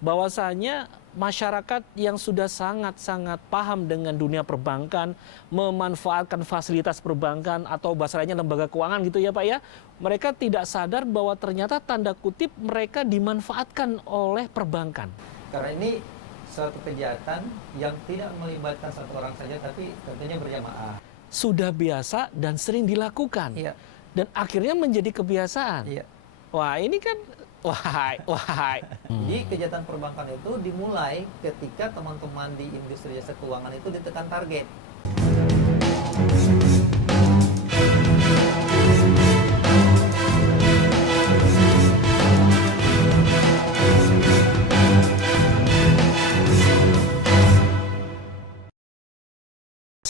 bahwasanya masyarakat yang sudah sangat-sangat paham dengan dunia perbankan, memanfaatkan fasilitas perbankan atau bahasa lainnya lembaga keuangan gitu ya Pak ya, mereka tidak sadar bahwa ternyata tanda kutip mereka dimanfaatkan oleh perbankan. Karena ini suatu kejahatan yang tidak melibatkan satu orang saja, tapi tentunya berjamaah. Sudah biasa dan sering dilakukan. Iya. Dan akhirnya menjadi kebiasaan. Iya. Wah ini kan, wahai. Jadi kejahatan perbankan itu dimulai ketika teman-teman di industri jasa keuangan itu ditekan target.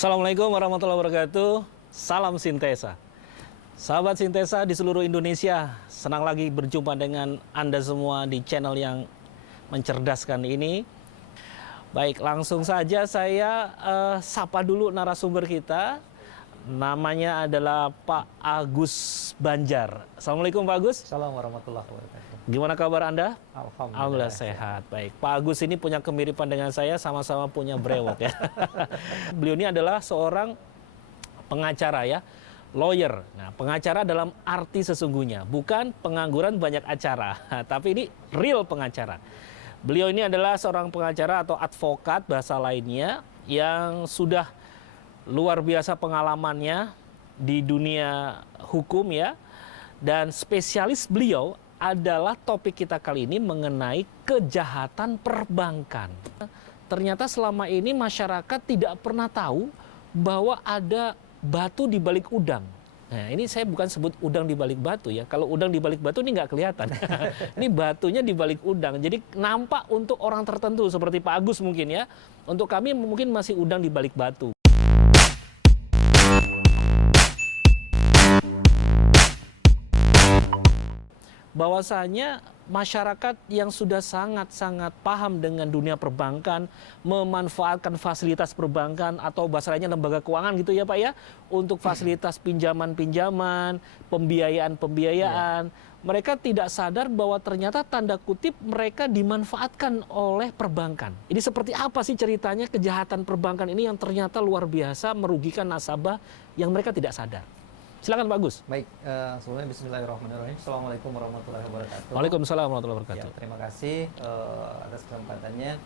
Assalamualaikum warahmatullahi wabarakatuh. Salam Sintesa. Sahabat Sintesa di seluruh Indonesia, senang lagi berjumpa dengan Anda semua di channel yang mencerdaskan ini. Baik, langsung saja saya sapa dulu narasumber kita. Namanya adalah Pak Agus Banjar. Assalamualaikum Pak Agus. Assalamualaikum warahmatullahi wabarakatuh. Gimana kabar Anda? Alhamdulillah sehat. Baik, Pak Agus ini punya kemiripan dengan saya, sama-sama punya brewok ya. Beliau ini adalah seorang pengacara ya, lawyer. Nah, pengacara dalam arti sesungguhnya, bukan pengangguran banyak acara, tapi ini real pengacara. Beliau ini adalah seorang pengacara atau advokat bahasa lainnya yang sudah luar biasa pengalamannya di dunia hukum ya. Dan spesialis beliau adalah topik kita kali ini mengenai kejahatan perbankan. Ternyata selama ini masyarakat tidak pernah tahu bahwa ada batu di balik udang. Nah, ini saya bukan sebut udang di balik batu ya. Kalau udang di balik batu ini nggak kelihatan. Ini batunya di balik udang. Jadi nampak untuk orang tertentu seperti Pak Agus mungkin ya. Untuk kami mungkin masih udang di balik batu. Bahwasanya masyarakat yang sudah sangat-sangat paham dengan dunia perbankan, memanfaatkan fasilitas perbankan atau bahasa lainnya lembaga keuangan gitu ya Pak ya, untuk fasilitas pinjaman-pinjaman, pembiayaan-pembiayaan, mereka tidak sadar bahwa ternyata tanda kutip mereka dimanfaatkan oleh perbankan. Ini seperti apa sih ceritanya kejahatan perbankan ini yang ternyata luar biasa merugikan nasabah yang mereka tidak sadar? Silakan Pak Agus. Baik, sebelumnya bismillahirrahmanirrahim. Assalamualaikum warahmatullahi wabarakatuh. Waalaikumsalam warahmatullahi wabarakatuh. Ya, terima kasih atas kesempatannya.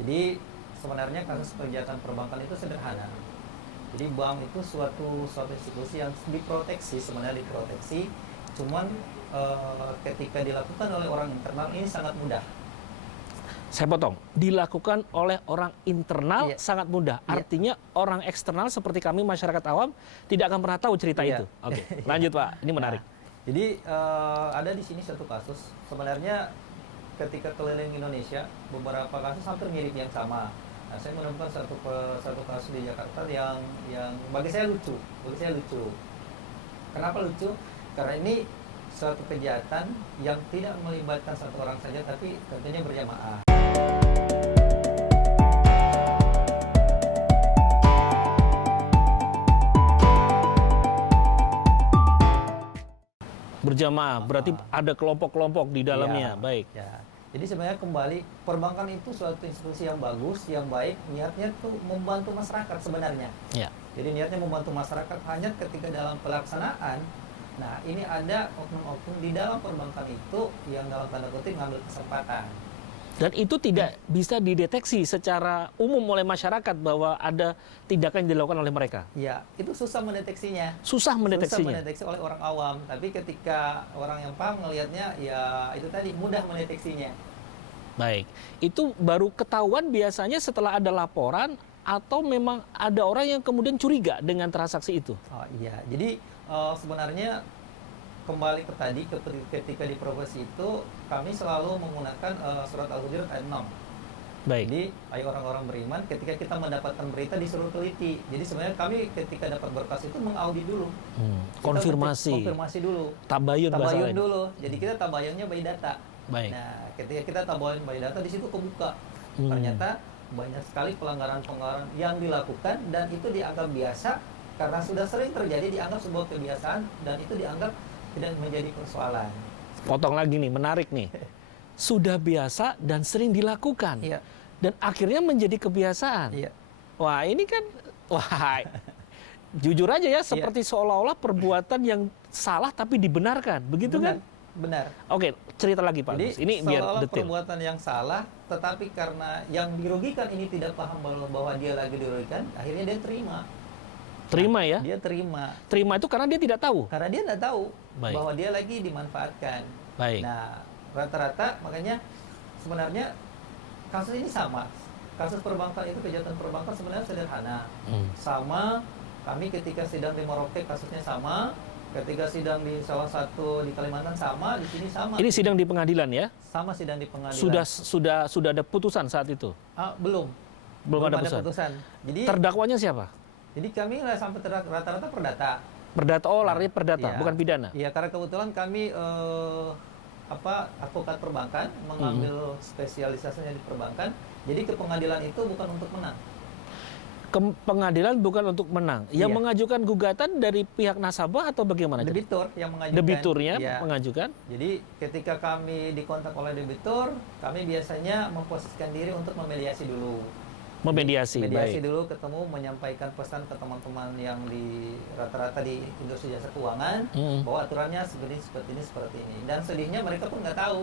Jadi sebenarnya kasus kejahatan perbankan itu sederhana. Jadi bank itu suatu institusi yang diproteksi, sebenarnya diproteksi. Cuman ketika dilakukan oleh orang internal ini sangat mudah. Saya potong, dilakukan oleh orang internal sangat mudah. Artinya orang eksternal seperti kami masyarakat awam tidak akan pernah tahu cerita itu. Oke, lanjut Pak, ini menarik. Nah, jadi ada di sini satu kasus. Sebenarnya ketika keliling Indonesia, beberapa kasus hampir mirip yang sama. Nah, saya menemukan satu kasus di Jakarta yang bagi saya lucu. Kenapa lucu? Karena ini suatu kejahatan yang tidak melibatkan satu orang saja, tapi tentunya berjamaah. Berjamaah, berarti ada kelompok-kelompok di dalamnya, baik. Ya. Jadi sebenarnya kembali, perbankan itu suatu institusi yang bagus, yang baik, niatnya tuh membantu masyarakat sebenarnya. Ya. Jadi niatnya membantu masyarakat, hanya ketika dalam pelaksanaan, nah ini ada oknum-oknum di dalam perbankan itu yang dalam tanda kutip ngambil kesempatan. Dan itu tidak bisa dideteksi secara umum oleh masyarakat bahwa ada tindakan yang dilakukan oleh mereka. Ya, itu susah mendeteksinya. Susah mendeteksinya. Susah mendeteksi oleh orang awam. Tapi ketika orang yang paham ngelihatnya, ya itu tadi mudah mendeteksinya. Baik, itu baru ketahuan biasanya setelah ada laporan atau memang ada orang yang kemudian curiga dengan transaksi itu? Oh iya, jadi sebenarnya kembali ke tadi, ketika di profesi itu kami selalu menggunakan surat Al-Hujurat ayat 6. Baik. Jadi ayo orang-orang beriman, ketika kita mendapatkan berita disuruh teliti. Jadi sebenarnya kami ketika dapat berkas itu mengaudit dulu. Konfirmasi dulu. Tabayun dulu. Jadi kita tabayunnya by data. Baik. Nah, ketika kita tabayun by data, di situ kebuka. Ternyata banyak sekali pelanggaran yang dilakukan dan itu dianggap biasa karena sudah sering terjadi, dianggap sebuah kebiasaan dan itu dianggap tidak menjadi persoalan. Potong lagi nih, menarik nih. sudah biasa dan sering dilakukan. Iya. Dan akhirnya menjadi kebiasaan. Iya. Wah, ini kan, wah, jujur aja ya, seperti seolah-olah perbuatan yang salah tapi dibenarkan, begitu kan? Benar. Oke, cerita lagi Pak Jadi Agus. Ini biar seolah-olah detail. perbuatan yang salah, tetapi karena yang dirugikan ini tidak paham bahwa dia lagi dirugikan, akhirnya dia terima. Terima ya? Dia terima. Terima itu karena dia tidak tahu. Karena dia tidak tahu Baik. bahwa dia lagi dimanfaatkan. Baik. Nah, rata-rata makanya sebenarnya kasus ini sama. Kasus perbankan itu, kejahatan perbankan sebenarnya sederhana. Sama, kami ketika sidang di Merauke kasusnya sama, ketika sidang di salah satu di Kalimantan sama, di sini sama. Ini sidang di pengadilan ya? Sama sidang di pengadilan. Sudah ada putusan saat itu? Belum. Belum ada putusan. Jadi terdakwanya siapa? Jadi kami sampai rata-rata perdata. Perdata, oh lari perdata, Iya. bukan pidana. Iya, karena kebetulan kami advokat perbankan, mengambil spesialisasinya di perbankan. Jadi ke pengadilan itu bukan untuk menang. Ke pengadilan bukan untuk menang. Yang Iya. mengajukan gugatan dari pihak nasabah atau bagaimana? Debitur yang mengajukan. Debiturnya Iya. mengajukan. Jadi ketika kami dikontak oleh debitur, kami biasanya memposisikan diri untuk memediasi dulu. Memediasi, Mediasi baik. dulu, ketemu, menyampaikan pesan ke teman-teman yang di rata-rata di industri jasa keuangan bahwa aturannya seperti ini. Dan sedihnya mereka pun nggak tahu.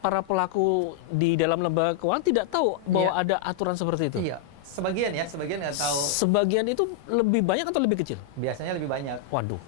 Para pelaku di dalam lembaga keuangan tidak tahu bahwa Iya. ada aturan seperti itu. Iya, sebagian nggak tahu. Sebagian itu lebih banyak atau lebih kecil? Biasanya lebih banyak. Waduh.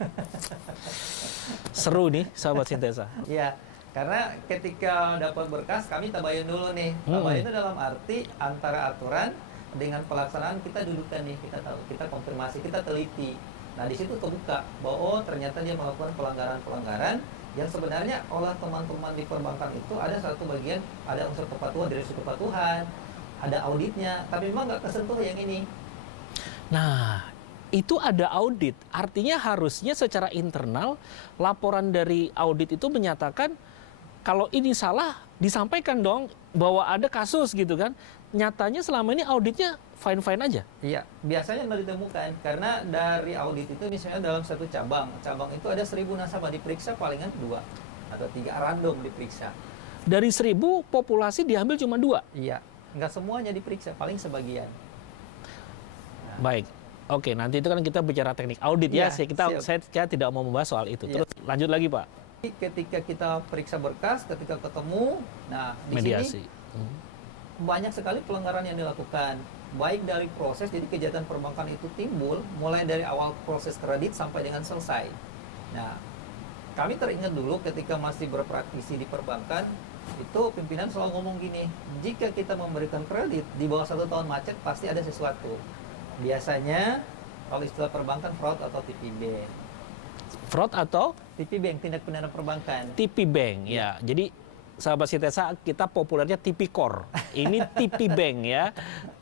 Seru nih, sahabat Sintesa. Iya, karena ketika dapat berkas kami tabayun dulu nih. Tabayun itu dalam arti antara aturan dengan pelaksanaan kita dudukkan nih, kita tahu, kita konfirmasi, kita teliti. Nah, di situ kebuka bahwa ternyata dia melakukan pelanggaran-pelanggaran yang sebenarnya oleh teman-teman di perbankan itu ada satu bagian, ada unsur kepatuhan, dari unsur kepatuhan, ada auditnya, tapi memang nggak kesentuh yang ini. Nah, itu ada audit. Artinya harusnya secara internal laporan dari audit itu menyatakan kalau ini salah disampaikan dong bahwa ada kasus gitu kan. Nyatanya selama ini auditnya fine-fine aja. Iya, biasanya nggak ditemukan karena dari audit itu misalnya dalam satu cabang itu ada 1.000 nasabah, diperiksa palingan 2 atau 3 random diperiksa. Dari 1.000 populasi diambil cuma 2. Iya, nggak semuanya diperiksa, paling sebagian. Baik. Oke, nanti itu kan kita bicara teknik audit ya. Iya, Saya tidak mau membahas soal itu. Iya. Terus lanjut lagi, Pak. Ketika kita periksa berkas, ketika ketemu, nah di Mediasi. sini banyak sekali pelanggaran yang dilakukan. Baik dari proses, jadi kejahatan perbankan itu timbul mulai dari awal proses kredit sampai dengan selesai. Nah, kami teringat dulu ketika masih berpraktisi di perbankan, itu pimpinan selalu ngomong gini, jika kita memberikan kredit di bawah 1 tahun macet, pasti ada sesuatu. Biasanya, kalau istilah perbankan, fraud atau TP Bank. Fraud atau TP Bank, tindak pidana perbankan. TP Bank ya. Jadi sahabat Sintesa kita populernya Tipikor. Ini TP Bank ya.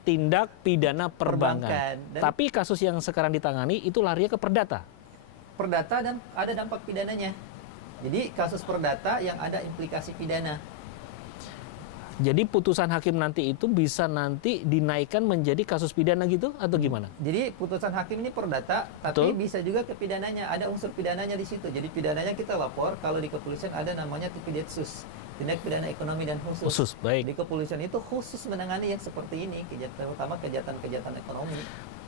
Tindak pidana perbankan. Dan Tapi kasus yang sekarang ditangani itu larinya ke perdata. perdata dan ada dampak pidananya. Jadi kasus perdata yang ada implikasi pidana. Jadi putusan hakim nanti itu bisa nanti dinaikkan menjadi kasus pidana gitu atau gimana? Jadi putusan hakim ini perdata, tapi Betul. bisa juga ke pidananya. Ada unsur pidananya di situ. Jadi pidananya kita lapor, kalau di kepolisian ada namanya TPDetsus, tindak pidana ekonomi dan khusus. Khusus, baik. Di kepolisian itu khusus menangani yang seperti ini, terutama kejahatan ekonomi.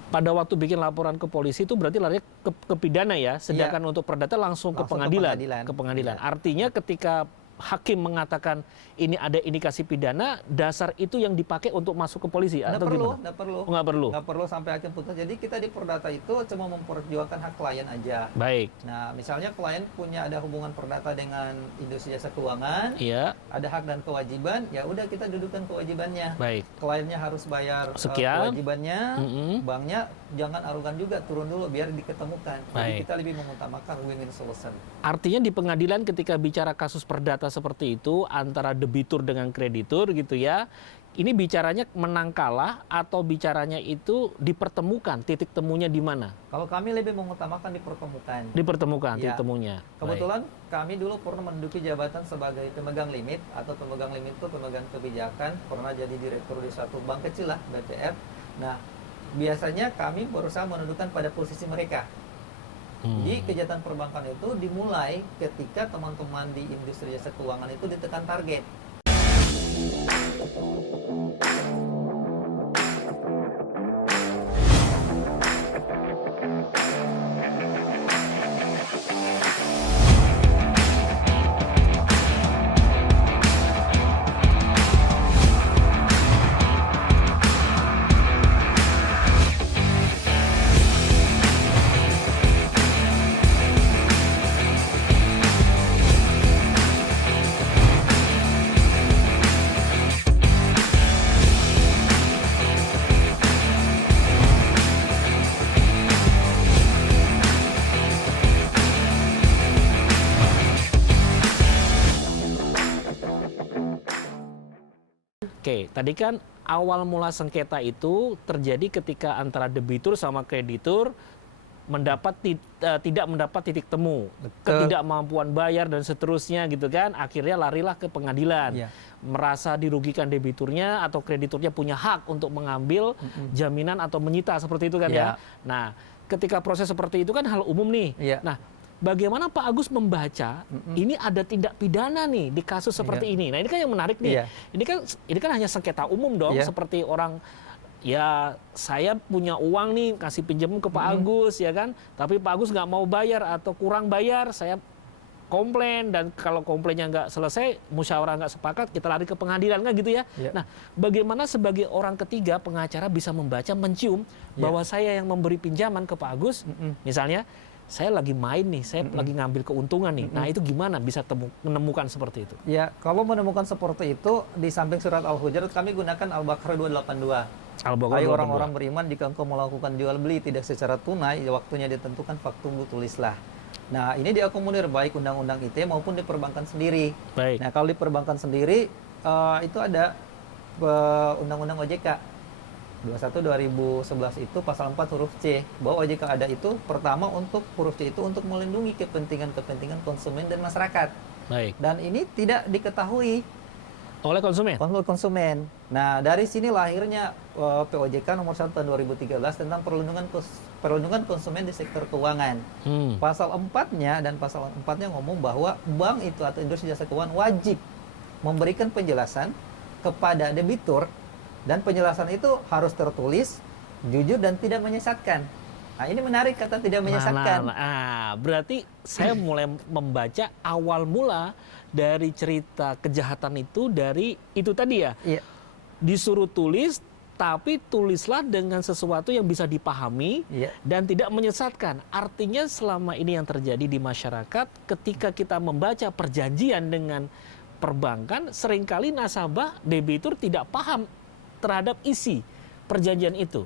Pada waktu bikin laporan ke polisi itu berarti larinya ke pidana ya, sedangkan untuk perdata langsung ke Langsung ke pengadilan. pengadilan. Iya. Artinya ketika hakim mengatakan ini ada indikasi pidana, dasar itu yang dipakai untuk masuk ke polisi atau gimana? Nggak perlu. Oh, nggak perlu. Nggak perlu sampai hakim putus. Jadi kita di perdata itu cuma memperjuangkan hak klien aja. Baik. Nah, misalnya klien punya ada hubungan perdata dengan industri jasa keuangan, Iya, ada hak dan kewajiban, ya udah kita dudukkan kewajibannya. baik. Kliennya harus bayar Sekian. kewajibannya, Mm-mm. banknya jangan arogan juga, turun dulu biar diketemukan. Jadi Baik. kita lebih mengutamakan win-win solution. Artinya di pengadilan ketika bicara kasus perdata seperti itu antara debitur dengan kreditur gitu ya, ini bicaranya menang kalah atau bicaranya itu dipertemukan, titik temunya di mana? Kalau kami lebih mengutamakan dipertemukan. Dipertemukan titik Ya. temunya. Kebetulan kami dulu pernah menduduki jabatan sebagai pemegang limit, atau pemegang limit itu pemegang kebijakan, pernah jadi direktur di satu bank kecil lah, BTR. Nah, biasanya kami berusaha menundukkan pada posisi mereka. Jadi kejahatan perbankan itu dimulai ketika teman-teman di industri jasa keuangan itu ditekan target. Oke, tadi kan awal mula sengketa itu terjadi ketika antara debitur sama kreditur tidak mendapat titik temu, ketidakmampuan bayar dan seterusnya gitu kan, akhirnya larilah ke pengadilan, merasa dirugikan debiturnya atau krediturnya punya hak untuk mengambil jaminan atau menyita seperti itu kan ya. Nah, ketika proses seperti itu kan hal umum nih. Nah, bagaimana Pak Agus membaca ini ada tindak pidana nih di kasus seperti ini? Nah, ini kan yang menarik nih. Ini kan hanya sengketa umum dong, seperti orang ya saya punya uang nih kasih pinjam ke Pak Agus ya kan, tapi Pak Agus nggak mau bayar atau kurang bayar, saya komplain, dan kalau komplainnya nggak selesai, musyawarah nggak sepakat, kita lari ke pengadilan kan gitu ya. Nah, bagaimana sebagai orang ketiga pengacara bisa membaca, mencium bahwa saya yang memberi pinjaman ke Pak Agus, misalnya saya lagi main nih, saya lagi ngambil keuntungan nih. Nah, itu gimana bisa menemukan seperti itu? Ya, kalau menemukan seperti itu, di samping surat Al-Hujurat kami gunakan Al-Baqarah 282. Hai orang-orang beriman, jika engkau melakukan jual beli tidak secara tunai, waktunya ditentukan, faktumu tulislah. Nah, ini diakomodir baik undang-undang ITE maupun di perbankan sendiri. Baik. Nah, kalau di perbankan sendiri itu ada undang-undang OJK 21/2011 itu pasal 4 huruf C, bahwa OJK ada itu pertama untuk huruf C itu untuk melindungi kepentingan konsumen dan masyarakat. Baik. Dan ini tidak diketahui oleh konsumen. Nah, dari sini lahirnya POJK nomor 1 tahun 2013 tentang perlindungan konsumen di sektor keuangan. Pasal 4-nya dan pasal 4-nya ngomong bahwa bank itu atau industri jasa keuangan wajib memberikan penjelasan kepada debitur, dan penjelasan itu harus tertulis, jujur, dan tidak menyesatkan. Nah, ini menarik kata tidak menyesatkan. Berarti saya mulai membaca awal mula dari cerita kejahatan itu dari itu tadi ya. Disuruh tulis, tapi tulislah dengan sesuatu yang bisa dipahami dan tidak menyesatkan. Artinya selama ini yang terjadi di masyarakat, ketika kita membaca perjanjian dengan perbankan, seringkali nasabah, debitur tidak paham terhadap isi perjanjian itu.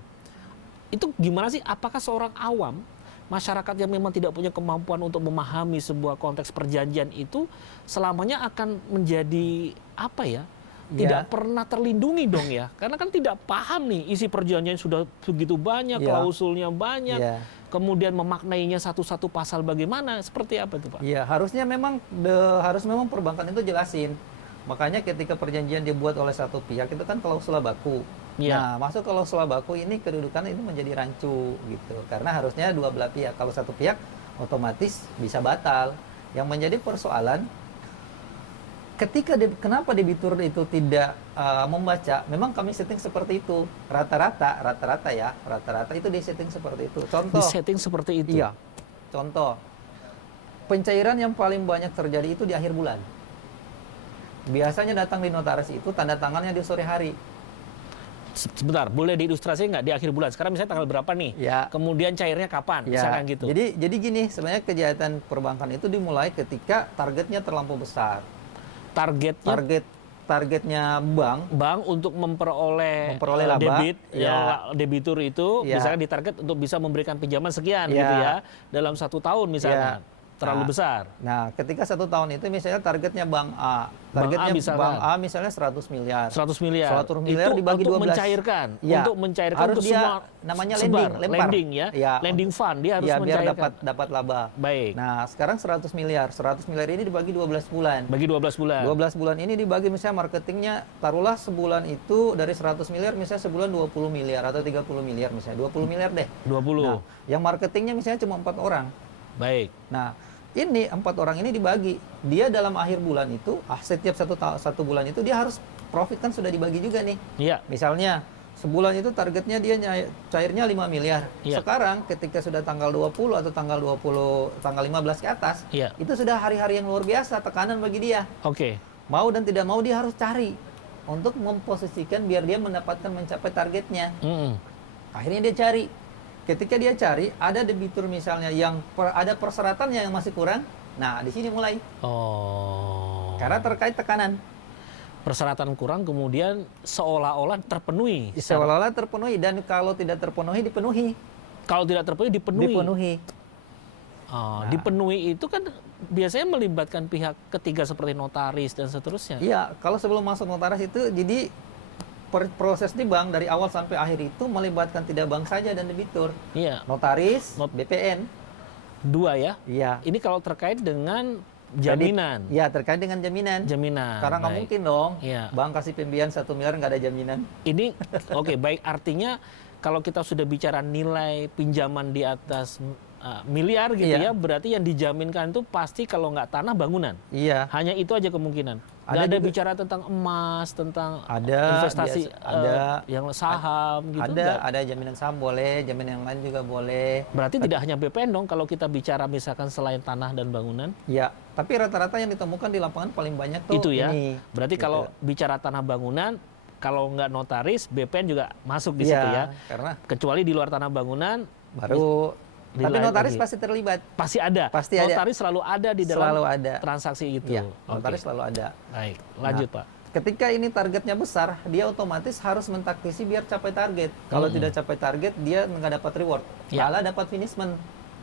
Itu gimana sih? Apakah seorang awam, masyarakat yang memang tidak punya kemampuan untuk memahami sebuah konteks perjanjian itu selamanya akan menjadi apa ya? Tidak pernah terlindungi dong ya. Karena kan tidak paham nih isi perjanjian sudah begitu banyak, klausulnya banyak. Kemudian memaknainya satu-satu pasal bagaimana? Seperti apa itu, Pak? Iya, harusnya memang perbankan itu jelasin. Makanya ketika perjanjian dibuat oleh satu pihak itu kan klausul baku. Nah, masuk klausul baku ini kedudukan itu menjadi rancu gitu. Karena harusnya dua belah pihak. Kalau satu pihak otomatis bisa batal. Yang menjadi persoalan ketika kenapa debitur itu tidak membaca, memang kami setting seperti itu. Rata-rata itu di setting seperti itu. Contoh. Di setting seperti itu. Iya. Contoh. Pencairan yang paling banyak terjadi itu di akhir bulan. Biasanya datang di notaris itu tanda tangannya di sore hari. Sebentar, boleh diilustrasi nggak di akhir bulan? Sekarang misalnya tanggal berapa nih? Kemudian cairnya kapan? Misalkan gitu. Jadi gini, sebenarnya kejahatan perbankan itu dimulai ketika targetnya terlampau besar. Targetnya bank untuk memperoleh laba, debit, debitur itu misalnya ditarget untuk bisa memberikan pinjaman sekian gitu ya dalam 1 tahun misalnya. Terlalu besar. Nah, ketika 1 tahun itu misalnya targetnya Bank A. Targetnya Bank A misalnya 100 miliar. 100 miliar. 100 miliar itu dibagi untuk 12. mencairkan. Untuk mencairkan harus untuk dia semua namanya lempar. lending Ya. Lending fund dia harus mencairkan. Biar dapat laba. Baik. Nah, sekarang 100 miliar. 100 miliar ini dibagi 12 bulan. Bagi 12 bulan. 12 bulan ini dibagi misalnya marketingnya, taruhlah sebulan itu dari 100 miliar misalnya sebulan 20 miliar atau 30 miliar misalnya. 20 miliar deh. 20. Nah, yang marketingnya misalnya cuma 4 orang. Baik. Nah, ini 4 orang ini dibagi. Dia dalam akhir bulan itu, setiap satu bulan itu dia harus profit kan sudah dibagi juga nih. Iya. Misalnya sebulan itu targetnya dia cairnya 5 miliar. Iya. Sekarang ketika sudah tanggal 20 atau tanggal 15 ke atas, Iya. itu sudah hari-hari yang luar biasa, tekanan bagi dia. Oke. Mau dan tidak mau dia harus cari untuk memposisikan biar dia mendapatkan mencapai targetnya. Akhirnya dia cari. Ketika dia cari, ada debitur misalnya yang ada persyaratannya yang masih kurang. Nah, di sini mulai. Oh. Karena terkait tekanan. Persyaratan kurang kemudian seolah-olah terpenuhi. Seolah-olah terpenuhi, dan kalau tidak terpenuhi, dipenuhi. Kalau tidak terpenuhi, dipenuhi. Dipenuhi. Oh, Nah. dipenuhi itu kan biasanya melibatkan pihak ketiga seperti notaris dan seterusnya. Iya, kalau sebelum masuk notaris itu, jadi proses di bank dari awal sampai akhir itu melibatkan tidak bank saja dan debitur. Iya. Notaris, BPN. 2 ya. Iya. Ini kalau terkait dengan jaminan. Iya, terkait dengan jaminan. Jaminan. Karena nggak baik. mungkin dong, Iya. bank kasih pembiayaan 1 miliar nggak ada jaminan. Ini oke, baik, artinya kalau kita sudah bicara nilai pinjaman di atas miliar gitu Iya. ya, berarti yang dijaminkan itu pasti kalau nggak tanah bangunan. Iya. Hanya itu aja kemungkinan. Ada Nggak ada juga- bicara tentang emas, tentang Ada, investasi, ada. yang saham gitu. nggak. Ada jaminan saham boleh, jaminan yang lain juga boleh. Berarti tidak hanya BPN dong kalau kita bicara misalkan selain tanah dan bangunan. Ya, tapi rata-rata yang ditemukan di lapangan paling banyak tuh Itu ya. ini. Berarti Gitu. kalau bicara tanah bangunan, kalau nggak notaris, BPN juga masuk di Iya, situ ya. karena Kecuali di luar tanah bangunan, baru di tapi lain notaris lagi. pasti terlibat. pasti ada. Pasti ada. Notaris selalu ada di dalam Selalu ada. transaksi itu. Iya, Oke. notaris selalu ada. Baik, lanjut Pak. Ketika ini targetnya besar, dia otomatis harus mentaktisi biar capai target. Kalau tidak capai target, dia nggak dapat reward, Ya. malah dapat finishment.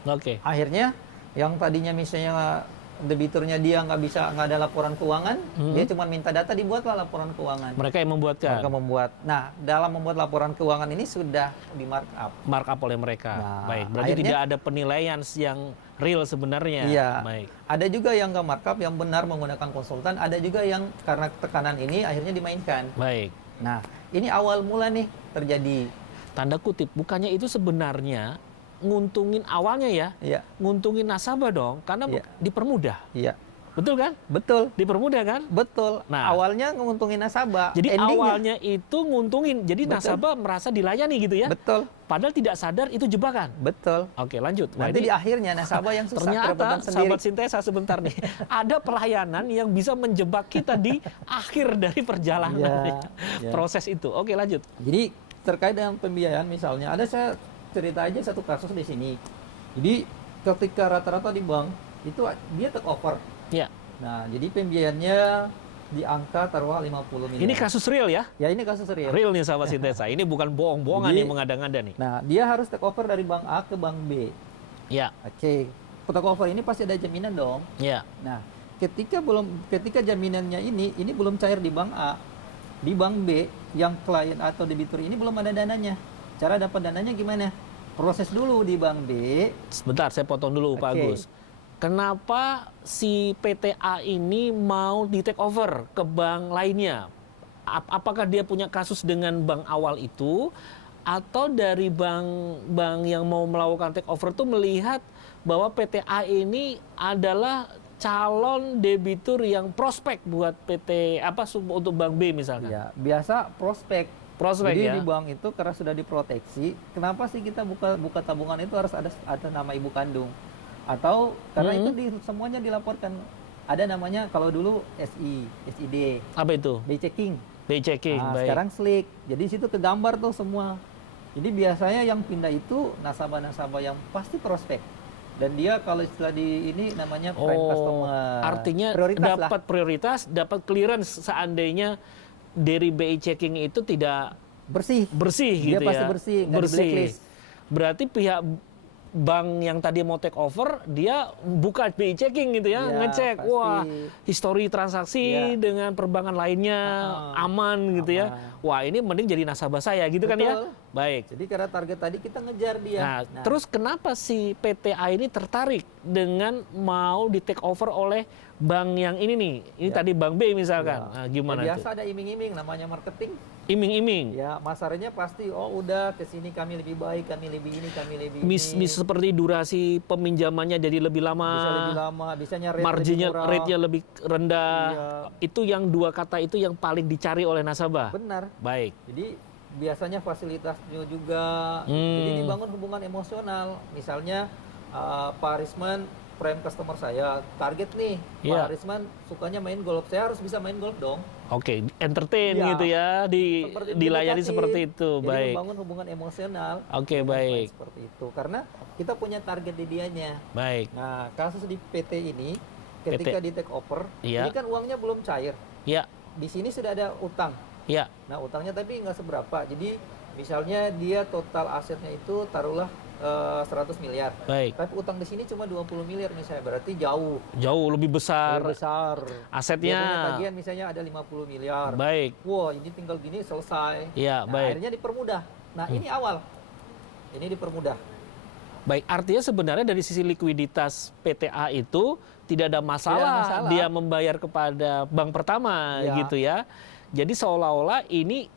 Oke. Akhirnya, yang tadinya misalnya debiturnya dia nggak ada laporan keuangan, dia cuma minta data, dibuatlah laporan keuangan. Mereka yang membuatkan Mereka membuat. Nah, dalam membuat laporan keuangan ini sudah di markup. markup oleh mereka. Nah, Baik, berarti akhirnya- tidak ada penilaian yang real sebenarnya. Iya. Baik. Ada juga yang nggak markup, yang benar menggunakan konsultan. Ada juga yang karena tekanan ini akhirnya dimainkan. Baik. Nah, ini awal mula nih terjadi. Tanda kutip, bukannya itu sebenarnya nguntungin awalnya ya, Iya, nguntungin nasabah dong, karena Iya. dipermudah. iya, Betul kan? betul, Dipermudah kan? betul. Nah. Awalnya nguntungin nasabah. Jadi endingnya- awalnya itu nguntungin, jadi Betul. nasabah merasa dilayani gitu ya. betul, Padahal tidak sadar itu jebakan. betul. Oke, lanjut. Wah, Nanti ini di akhirnya nasabah yang susah ternyata kerepotan sendiri. sahabat Sintesa sebentar nih, ada pelayanan yang bisa menjebak kita di akhir dari perjalanan Iya, iya. proses itu. Oke, lanjut. Jadi terkait dengan pembiayaan misalnya, ada saya cerita aja satu kasus di sini. Jadi ketika rata-rata di bank itu dia take over. Ya, Nah, jadi pembiayaannya di angka taruhlah 50 miliar. ini kasus real ya. Ya, ini kasus real. Real nih sahabat Sintesa. Ini bukan bohong-bohongan Jadi- yang mengada-ngada nih. Nah, dia harus take over dari bank A ke bank B. Ya, Oke. Take over ini pasti ada jaminan dong. ya. Nah, ketika jaminannya ini belum cair di bank A, di bank B yang klien atau debitur ini belum ada dananya. Cara dapat dananya gimana? Proses dulu di bank B. Sebentar, saya potong dulu Pak Oke. Agus. Kenapa si PTA ini mau di take over ke bank lainnya? Apakah dia punya kasus dengan bank awal itu, atau dari bank yang mau melakukan take over itu melihat bahwa PTA ini adalah calon debitur yang prospek buat untuk bank B misalkan? Ya, biasa prospek. Prospek Jadi ya. di bank itu karena sudah diproteksi, kenapa sih kita buka tabungan itu harus ada nama ibu kandung? Atau karena itu semuanya dilaporkan. Ada namanya kalau dulu SID, Apa itu? day checking. Day checking, Nah, baik. sekarang slick. Jadi situ kegambar tuh semua. Jadi biasanya yang pindah itu nasabah-nasabah yang pasti prospek. Dan dia kalau istilah di ini namanya prime customer. Artinya Prioritas lah. dapat prioritas, dapat clearance seandainya dari BI checking itu tidak Bersih. bersih Dia gitu pasti ya. bersih, nggak di blacklist. Berarti pihak bank yang tadi mau take over, dia buka BI checking gitu ya, Iya, ngecek, pasti. wah histori transaksi Iya. dengan perbankan lainnya aman gitu ya. aman. Wah ini mending jadi nasabah saya gitu kan ya. Betul. baik. Jadi karena target tadi kita ngejar dia. Nah, terus kenapa si PTA ini tertarik dengan mau di take over oleh bank yang ini nih? Ini tadi Bank B misalkan. Nah, gimana biasa tuh? ada iming-iming, namanya marketing. Iming-iming. Ya, masarnya pasti, oh udah kesini kami lebih baik, kami lebih ini, kami lebih ini. Seperti durasi peminjamannya jadi lebih lama. Bisa lebih lama, bisanya Marginnya, lebih murah. rate-nya lebih rendah. Iya. Itu yang dua kata itu yang paling dicari oleh nasabah. Benar. Baik. Jadi biasanya fasilitasnya juga. Jadi dibangun hubungan emosional. Misalnya Pak Arisman prime customer saya, target nih, Iya. Pak Arisman sukanya main golf, saya harus bisa main golf dong. Oke, entertain Iya. gitu ya, dilayani Didekatin. seperti itu. Jadi Baik. membangun hubungan emosional. Oke, dengan baik. klien seperti itu. Karena kita punya target di dianya. Baik. Nah, kasus di PT ini, ketika di take over, Iya. ini kan uangnya belum cair. Ya, Di sini sudah ada utang. ya. Nah, utangnya tapi nggak seberapa. Jadi, misalnya dia total asetnya itu taruhlah 100 miliar. Baik. Tapi utang di sini cuma 20 miliar misalnya, berarti jauh. Jauh lebih besar Lebih besar. asetnya. Dia punya tagihan misalnya ada 50 miliar. Baik. Wah, ini tinggal gini selesai. Iya, Nah, baik. akhirnya dipermudah. Nah, ini awal. Ini dipermudah. Baik, artinya sebenarnya dari sisi likuiditas PTA itu tidak ada masalah, masalah. dia membayar kepada bank pertama Ya. gitu ya. Jadi seolah-olah ini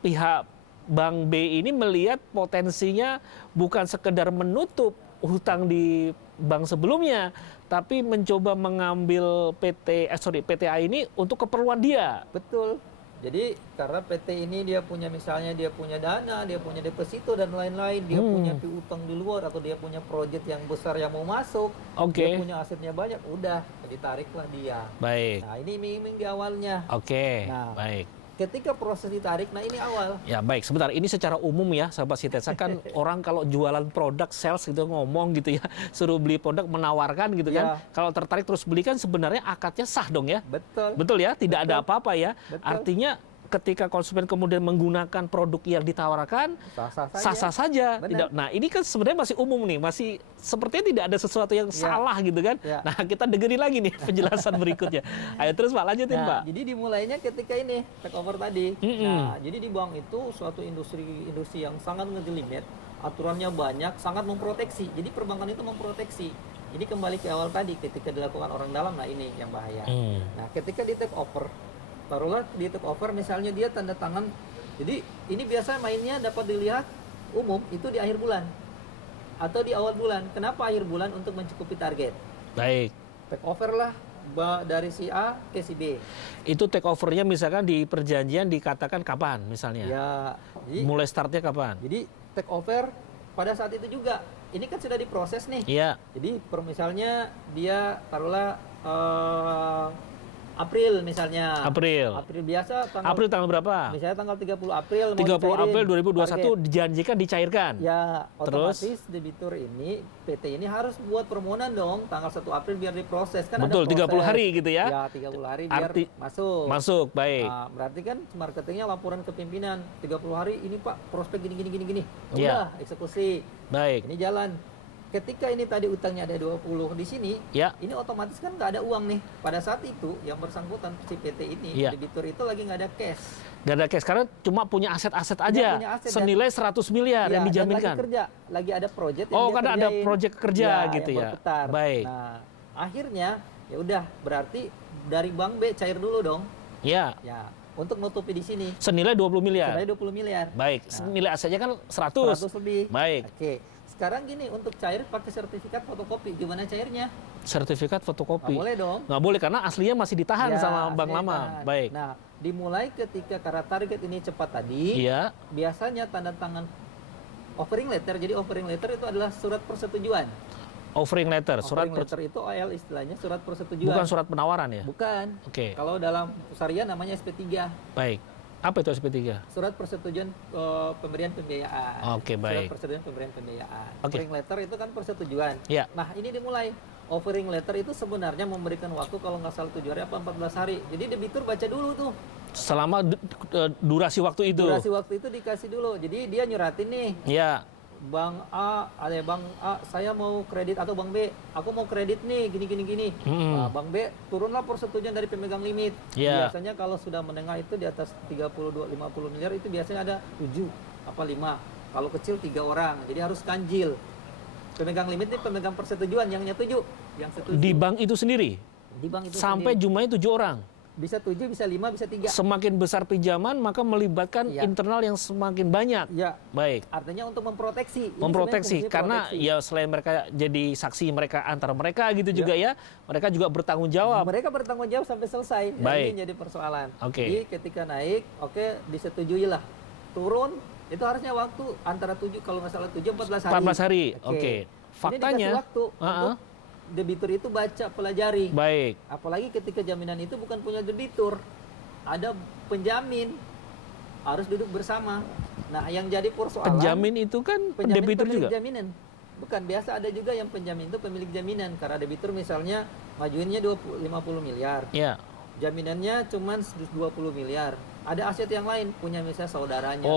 pihak Bank B ini melihat potensinya bukan sekedar menutup hutang di bank sebelumnya, tapi mencoba mengambil PTA ini untuk keperluan dia. Betul. Jadi karena PT ini dia punya misalnya dia punya dana, dia punya deposito dan lain-lain, dia punya piutang di luar atau dia punya proyek yang besar yang mau masuk, Oke. dia punya asetnya banyak, udah ditariklah dia. Baik. Nah, ini iming-iming di awalnya. Oke, Nah. baik. Ketika proses ditarik, nah ini awal. Ya baik, sebentar. Ini secara umum ya, sahabat Sitesa, kan orang kalau jualan produk, sales gitu ngomong gitu ya, suruh beli produk menawarkan gitu kan. Ya. Kalau tertarik terus beli kan sebenarnya akadnya sah dong ya. Betul. Betul ya, tidak ada Betul. apa-apa ya. Betul. Artinya ketika konsumen kemudian menggunakan produk yang ditawarkan, Sah-sah saja. sah-sah saja. Benar. Tidak. Nah ini kan sebenarnya masih umum nih, masih sepertinya tidak ada sesuatu yang Ya. salah gitu kan. Ya. Nah kita dengerin lagi nih penjelasan berikutnya. Ayo terus Pak, lanjutin Nah, Pak. jadi dimulainya ketika ini take over tadi. Mm-mm. Nah, jadi di bank itu suatu industri yang sangat ngejelimet, aturannya banyak, sangat memproteksi. Jadi perbankan itu memproteksi. Jadi kembali ke awal tadi, ketika dilakukan orang dalam, nah ini yang bahaya. Nah, ketika di take over, taruhlah di take over misalnya dia tanda tangan. Jadi ini biasa mainnya dapat dilihat umum itu di akhir bulan atau di awal bulan. Kenapa akhir bulan? Untuk mencukupi target. Baik. Take over lah dari si A ke si B. Itu take overnya misalkan di perjanjian dikatakan kapan misalnya? Ya, jadi, Mulai startnya kapan? jadi take over pada saat itu juga. Ini kan sudah diproses nih. Iya, Jadi misalnya dia taruhlah April misalnya. April. April biasa tanggal April tanggal berapa? misalnya tanggal 30 April mau 30 dicairin April 2021 target. dijanjikan dicairkan. Ya, Terus? otomatis debitur ini PT ini harus buat permohonan dong tanggal 1 April biar diproses kan Betul, ada 30 proses. hari gitu ya. Ya, 30 hari biar masuk. Masuk, baik. Nah, berarti kan marketingnya laporan ke pimpinan 30 hari ini Pak prospek gini. Ya. Udah eksekusi. Baik. Ini jalan. Ketika ini tadi utangnya ada 20 di sini, Ya. ini otomatis kan nggak ada uang nih. Pada saat itu yang bersangkutan si PT ini, Ya. debitur itu lagi nggak ada cash. Gak ada cash karena cuma punya aset-aset Cuma aja. punya aset Senilai 100 miliar yang Ya, dan dijaminkan. lagi kerja, lagi ada project yang Oh, dia karena ada kerjain. project kerja gitu yang ya. berputar. Baik. Nah, akhirnya ya udah berarti dari bank B cair dulu dong. Ya, Ya, untuk nutupi di sini. senilai 20 miliar. Senilai 20 miliar. Baik, nilai asetnya kan 100. 100 lebih. Baik. Oke. Sekarang gini, untuk cair pakai sertifikat fotokopi. Gimana cairnya? Sertifikat fotokopi. Nggak boleh dong. Nggak boleh karena aslinya masih ditahan Ya, sama bank aslinya lama. tahan. Baik. Nah, dimulai ketika karena target ini cepat tadi, Iya. biasanya tanda tangan offering letter. Jadi offering letter itu adalah surat persetujuan. Offering letter, surat Offering letter itu OL istilahnya surat persetujuan. bukan surat penawaran ya. Bukan. Oke. Kalau dalam syariah namanya SP3. Baik. Apa itu SP3? Surat persetujuan pemberian pembiayaan. Oke, baik. Surat persetujuan pemberian pembiayaan. Oke. Offering letter itu kan persetujuan. Ya. Nah, ini dimulai. Offering letter itu sebenarnya memberikan waktu kalau nggak salah 7 hari apa 14 hari. Jadi debitur baca dulu tuh. Selama durasi waktu itu. Durasi waktu itu dikasih dulu. Jadi dia nyuratin nih. Ya. Bang A, ada Bang A, saya mau kredit atau Bang B, aku mau kredit nih, gini. Nah, Bang B, turunlah persetujuan dari pemegang limit. Ya. Biasanya kalau sudah menengah itu di atas 32-50 miliar itu biasanya ada 7 apa 5. Kalau kecil 3 orang, jadi harus ganjil. Pemegang limit ini pemegang persetujuan yang setuju. Di bank itu sendiri? Di bank itu Sampai sendiri. jumlahnya 7 orang? Bisa 7, bisa 5, bisa 3. Semakin besar pinjaman, maka melibatkan Ya. internal yang semakin banyak. Ya, Baik. artinya untuk memproteksi. Ini Memproteksi, sebenarnya fungsi karena proteksi. ya selain mereka jadi saksi mereka antara mereka gitu juga ya, mereka juga bertanggung jawab. Mereka bertanggung jawab sampai selesai. Ya, Baik. ini jadi persoalan. Oke. Jadi ketika naik, oke disetujui lah. Turun, itu harusnya waktu antara 7, kalau nggak salah 7, 14 hari. 14 hari, oke. Ini Faktanya, dikasih waktu untuk debitur itu baca, pelajari. baik. Apalagi ketika jaminan itu bukan punya debitur. Ada penjamin. Harus duduk bersama. Nah, yang jadi persoalan... Penjamin itu kan debitur pemilik juga? jaminan. Bukan, biasa ada juga yang penjamin itu pemilik jaminan. Karena debitur misalnya ngajuinnya 50 miliar. Ya. Jaminannya cuma 20 miliar. Ada aset yang lain, punya misalnya saudaranya Oh,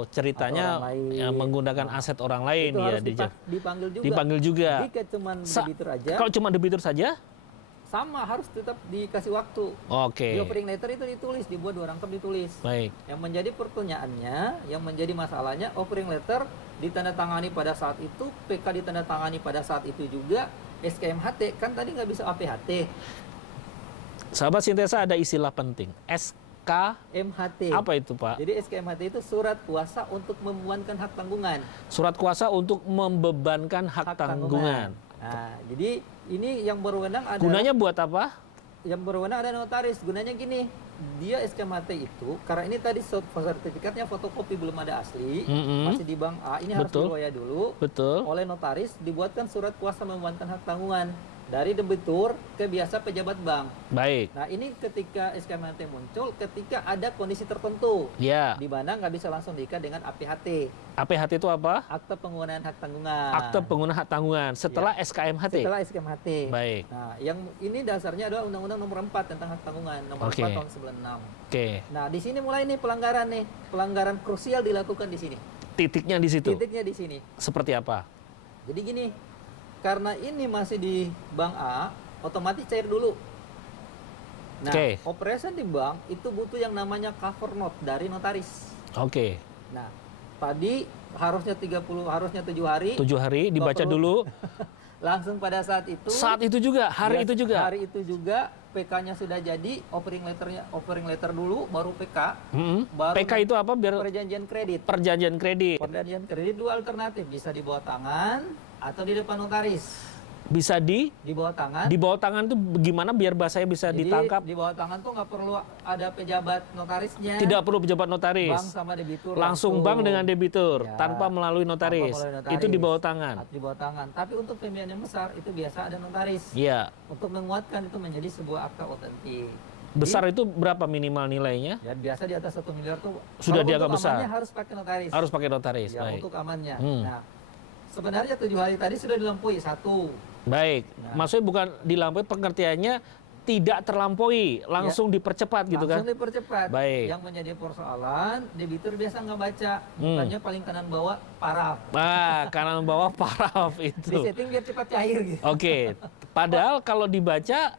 misalnya. ceritanya Atau orang lain. ya, menggunakan aset orang lain Itu ya. harus dipanggil juga. Dipanggil juga. Jika cuma debitur aja, Kalau cuma debitur saja? sama harus tetap dikasih waktu. Oke. Di offering letter itu ditulis, dibuat 2 rangkap ditulis. Baik. Yang menjadi pertanyaannya, yang menjadi masalahnya, offering letter ditandatangani pada saat itu, PK ditandatangani pada saat itu juga, SKMHT, kan tadi nggak bisa APHT. Sahabat Sintesa, ada istilah penting. SK, MHT. apa itu Pak? Jadi SKMHT itu surat kuasa untuk membebankan hak tanggungan. Surat kuasa untuk membebankan hak tanggungan. Nah, jadi ini yang berwenang ada Gunanya buat apa? yang berwenang ada notaris. Gunanya gini, dia SKMHT itu karena ini tadi sertifikatnya fotokopi belum ada asli, Mm-mm. masih di bank A, ini harus Betul. diroya dulu. Betul. Oleh notaris dibuatkan surat kuasa membebankan hak tanggungan dari debitur ke biasa pejabat bank. Baik. Nah, ini ketika SKMHT muncul ketika ada kondisi tertentu Ya. di mana nggak bisa langsung diikat dengan APHT, APHT itu apa? akte penggunaan hak tanggungan. Akte pengguna hak tanggungan setelah SKMHT. Setelah SKMHT. Baik. Nah, yang ini dasarnya adalah Undang-Undang Nomor 4 tentang hak tanggungan, Nomor Oke. 4 tahun 96. Oke. Nah, di sini mulai nih pelanggaran krusial dilakukan di sini. Titiknya di situ. Titiknya di sini. Seperti apa? Jadi gini, karena ini masih di Bank A, otomatis cair dulu. Nah, Oke. operation di bank itu butuh yang namanya cover note dari notaris. Oke. Nah, tadi harusnya 7 hari. 7 hari dibaca perlu. dulu. Langsung pada saat itu. Saat itu juga, hari itu juga. Hari itu juga PK-nya sudah jadi, offering letter dulu baru PK. Mm-mm. Baru PK itu apa? Biar perjanjian kredit. perjanjian kredit. Perjanjian kredit 2 alternatif, bisa di bawah tangan atau di depan notaris. Bisa Di bawah tangan. di bawah tangan itu gimana biar bahasanya bisa Jadi, ditangkap? di bawah tangan tuh nggak perlu ada pejabat notarisnya. Tidak perlu pejabat Bank notaris. sama debitur Langsung bank dengan debitur Ya, tanpa melalui notaris. tanpa melalui notaris. Itu di bawah tangan. Di bawah tangan. Tapi untuk pembiayaan yang besar itu biasa ada notaris. Iya. Untuk menguatkan itu menjadi sebuah akta otentik. Besar itu berapa minimal nilainya? Ya biasa di atas 1 miliar tuh. Sudah kalau dianggap untuk besar. amannya harus pakai notaris. Harus pakai notaris. Ya, Baik. untuk amannya. Hmm. Nah, sebenarnya 7 hari tadi sudah dilampaui 1. Baik. Nah. Maksudnya bukan dilampaui, pengertiannya tidak terlampaui, langsung dipercepat gitu kan? Langsung dipercepat. Baik. Yang menjadi persoalan, debitur biasa nggak baca. Hmm. Bukannya paling kanan bawah paraf. Nah, kanan bawah paraf Di itu. setting biar cepat cair gitu. Oke. Padahal kalau dibaca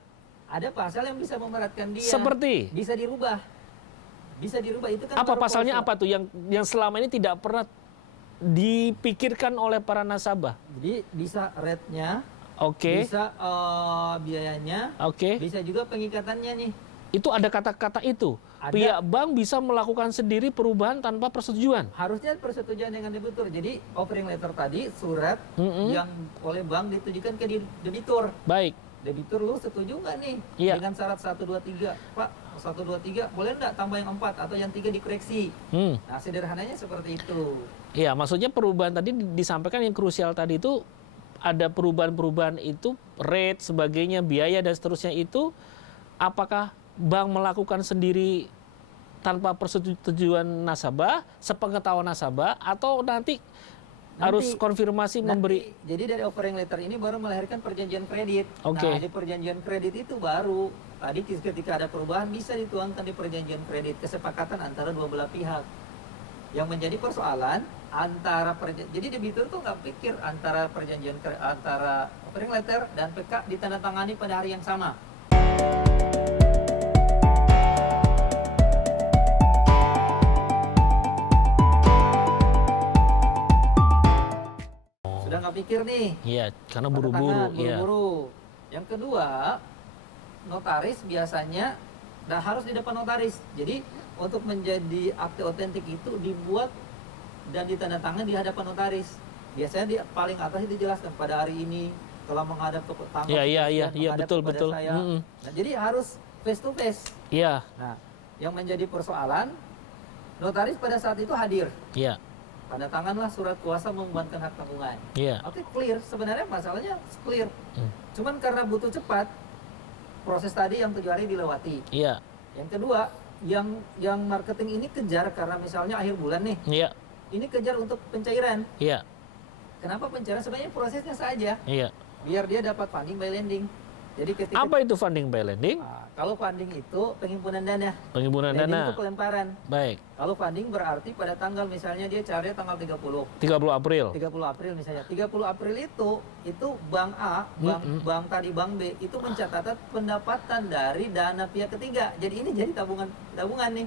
Ada pasal yang bisa memberatkan dia. seperti Bisa dirubah. Bisa dirubah itu kan. apa baru pasalnya pasal. apa tuh yang selama ini tidak pernah dipikirkan oleh para nasabah? Jadi bisa rate-nya, Oke. bisa biayanya, Oke. bisa juga pengikatannya nih. Itu ada kata-kata itu. Ada. Pihak bank bisa melakukan sendiri perubahan tanpa persetujuan. Harusnya persetujuan dengan debitur. Jadi offering letter tadi surat Mm-mm. yang oleh bank ditujukan ke debitur. Baik. Debitur lu setuju nggak nih Iya. dengan syarat 1 2 3? Pak, 1 2 3 boleh nggak tambah yang 4 atau yang 3 dikoreksi? Nah, sederhananya seperti itu. Iya, maksudnya perubahan tadi disampaikan yang krusial tadi itu ada perubahan-perubahan itu rate sebagainya, biaya dan seterusnya itu apakah bank melakukan sendiri tanpa persetujuan nasabah, sepengetahuan nasabah atau nanti harus konfirmasi memberi. Jadi dari offering letter ini baru melahirkan perjanjian kredit. Oke. Nah, di perjanjian kredit itu baru tadi ketika ada perubahan bisa dituangkan di perjanjian kredit, kesepakatan antara dua belah pihak. Yang menjadi persoalan jadi debitur tuh nggak pikir antara antara offering letter dan PK ditandatangani pada hari yang sama. pikir nih. Iya, karena Tanda buru-buru. tangan, Iya. buru-buru. Yang kedua, notaris biasanya harus di depan notaris. Jadi untuk menjadi akte otentik itu dibuat dan ditandatangan di hadapan notaris. Biasanya di paling atas itu dijelaskan pada hari ini telah menghadap ke tanggal Iya, menghadap betul, kepada betul. saya. Nah, jadi harus face to face. Iya, Nah, yang menjadi persoalan notaris pada saat itu hadir. iya, Tanda tanganlah surat kuasa membuatkan hak tanggungan. iya. Oke, clear. Sebenarnya masalahnya clear. Hmm. Cuman karena butuh cepat, proses tadi yang 7 hari dilewati. Iya, Yang kedua, yang marketing ini kejar karena misalnya akhir bulan nih, iya, ini kejar untuk pencairan. iya, Kenapa pencairan? Sebenarnya prosesnya saja, iya. biar dia dapat funding by lending. Jadi ketika Apa itu funding by lending? kalau funding itu penghimpunan dana, Pengimbunan lending dana. itu pelemparan. Baik, Kalau funding berarti pada tanggal misalnya dia cari tanggal 30. 30 April. 30 April misalnya. 30 April itu bank A, bank tadi bank B itu mencatat pendapatan dari dana pihak ketiga. Jadi ini jadi tabungan nih.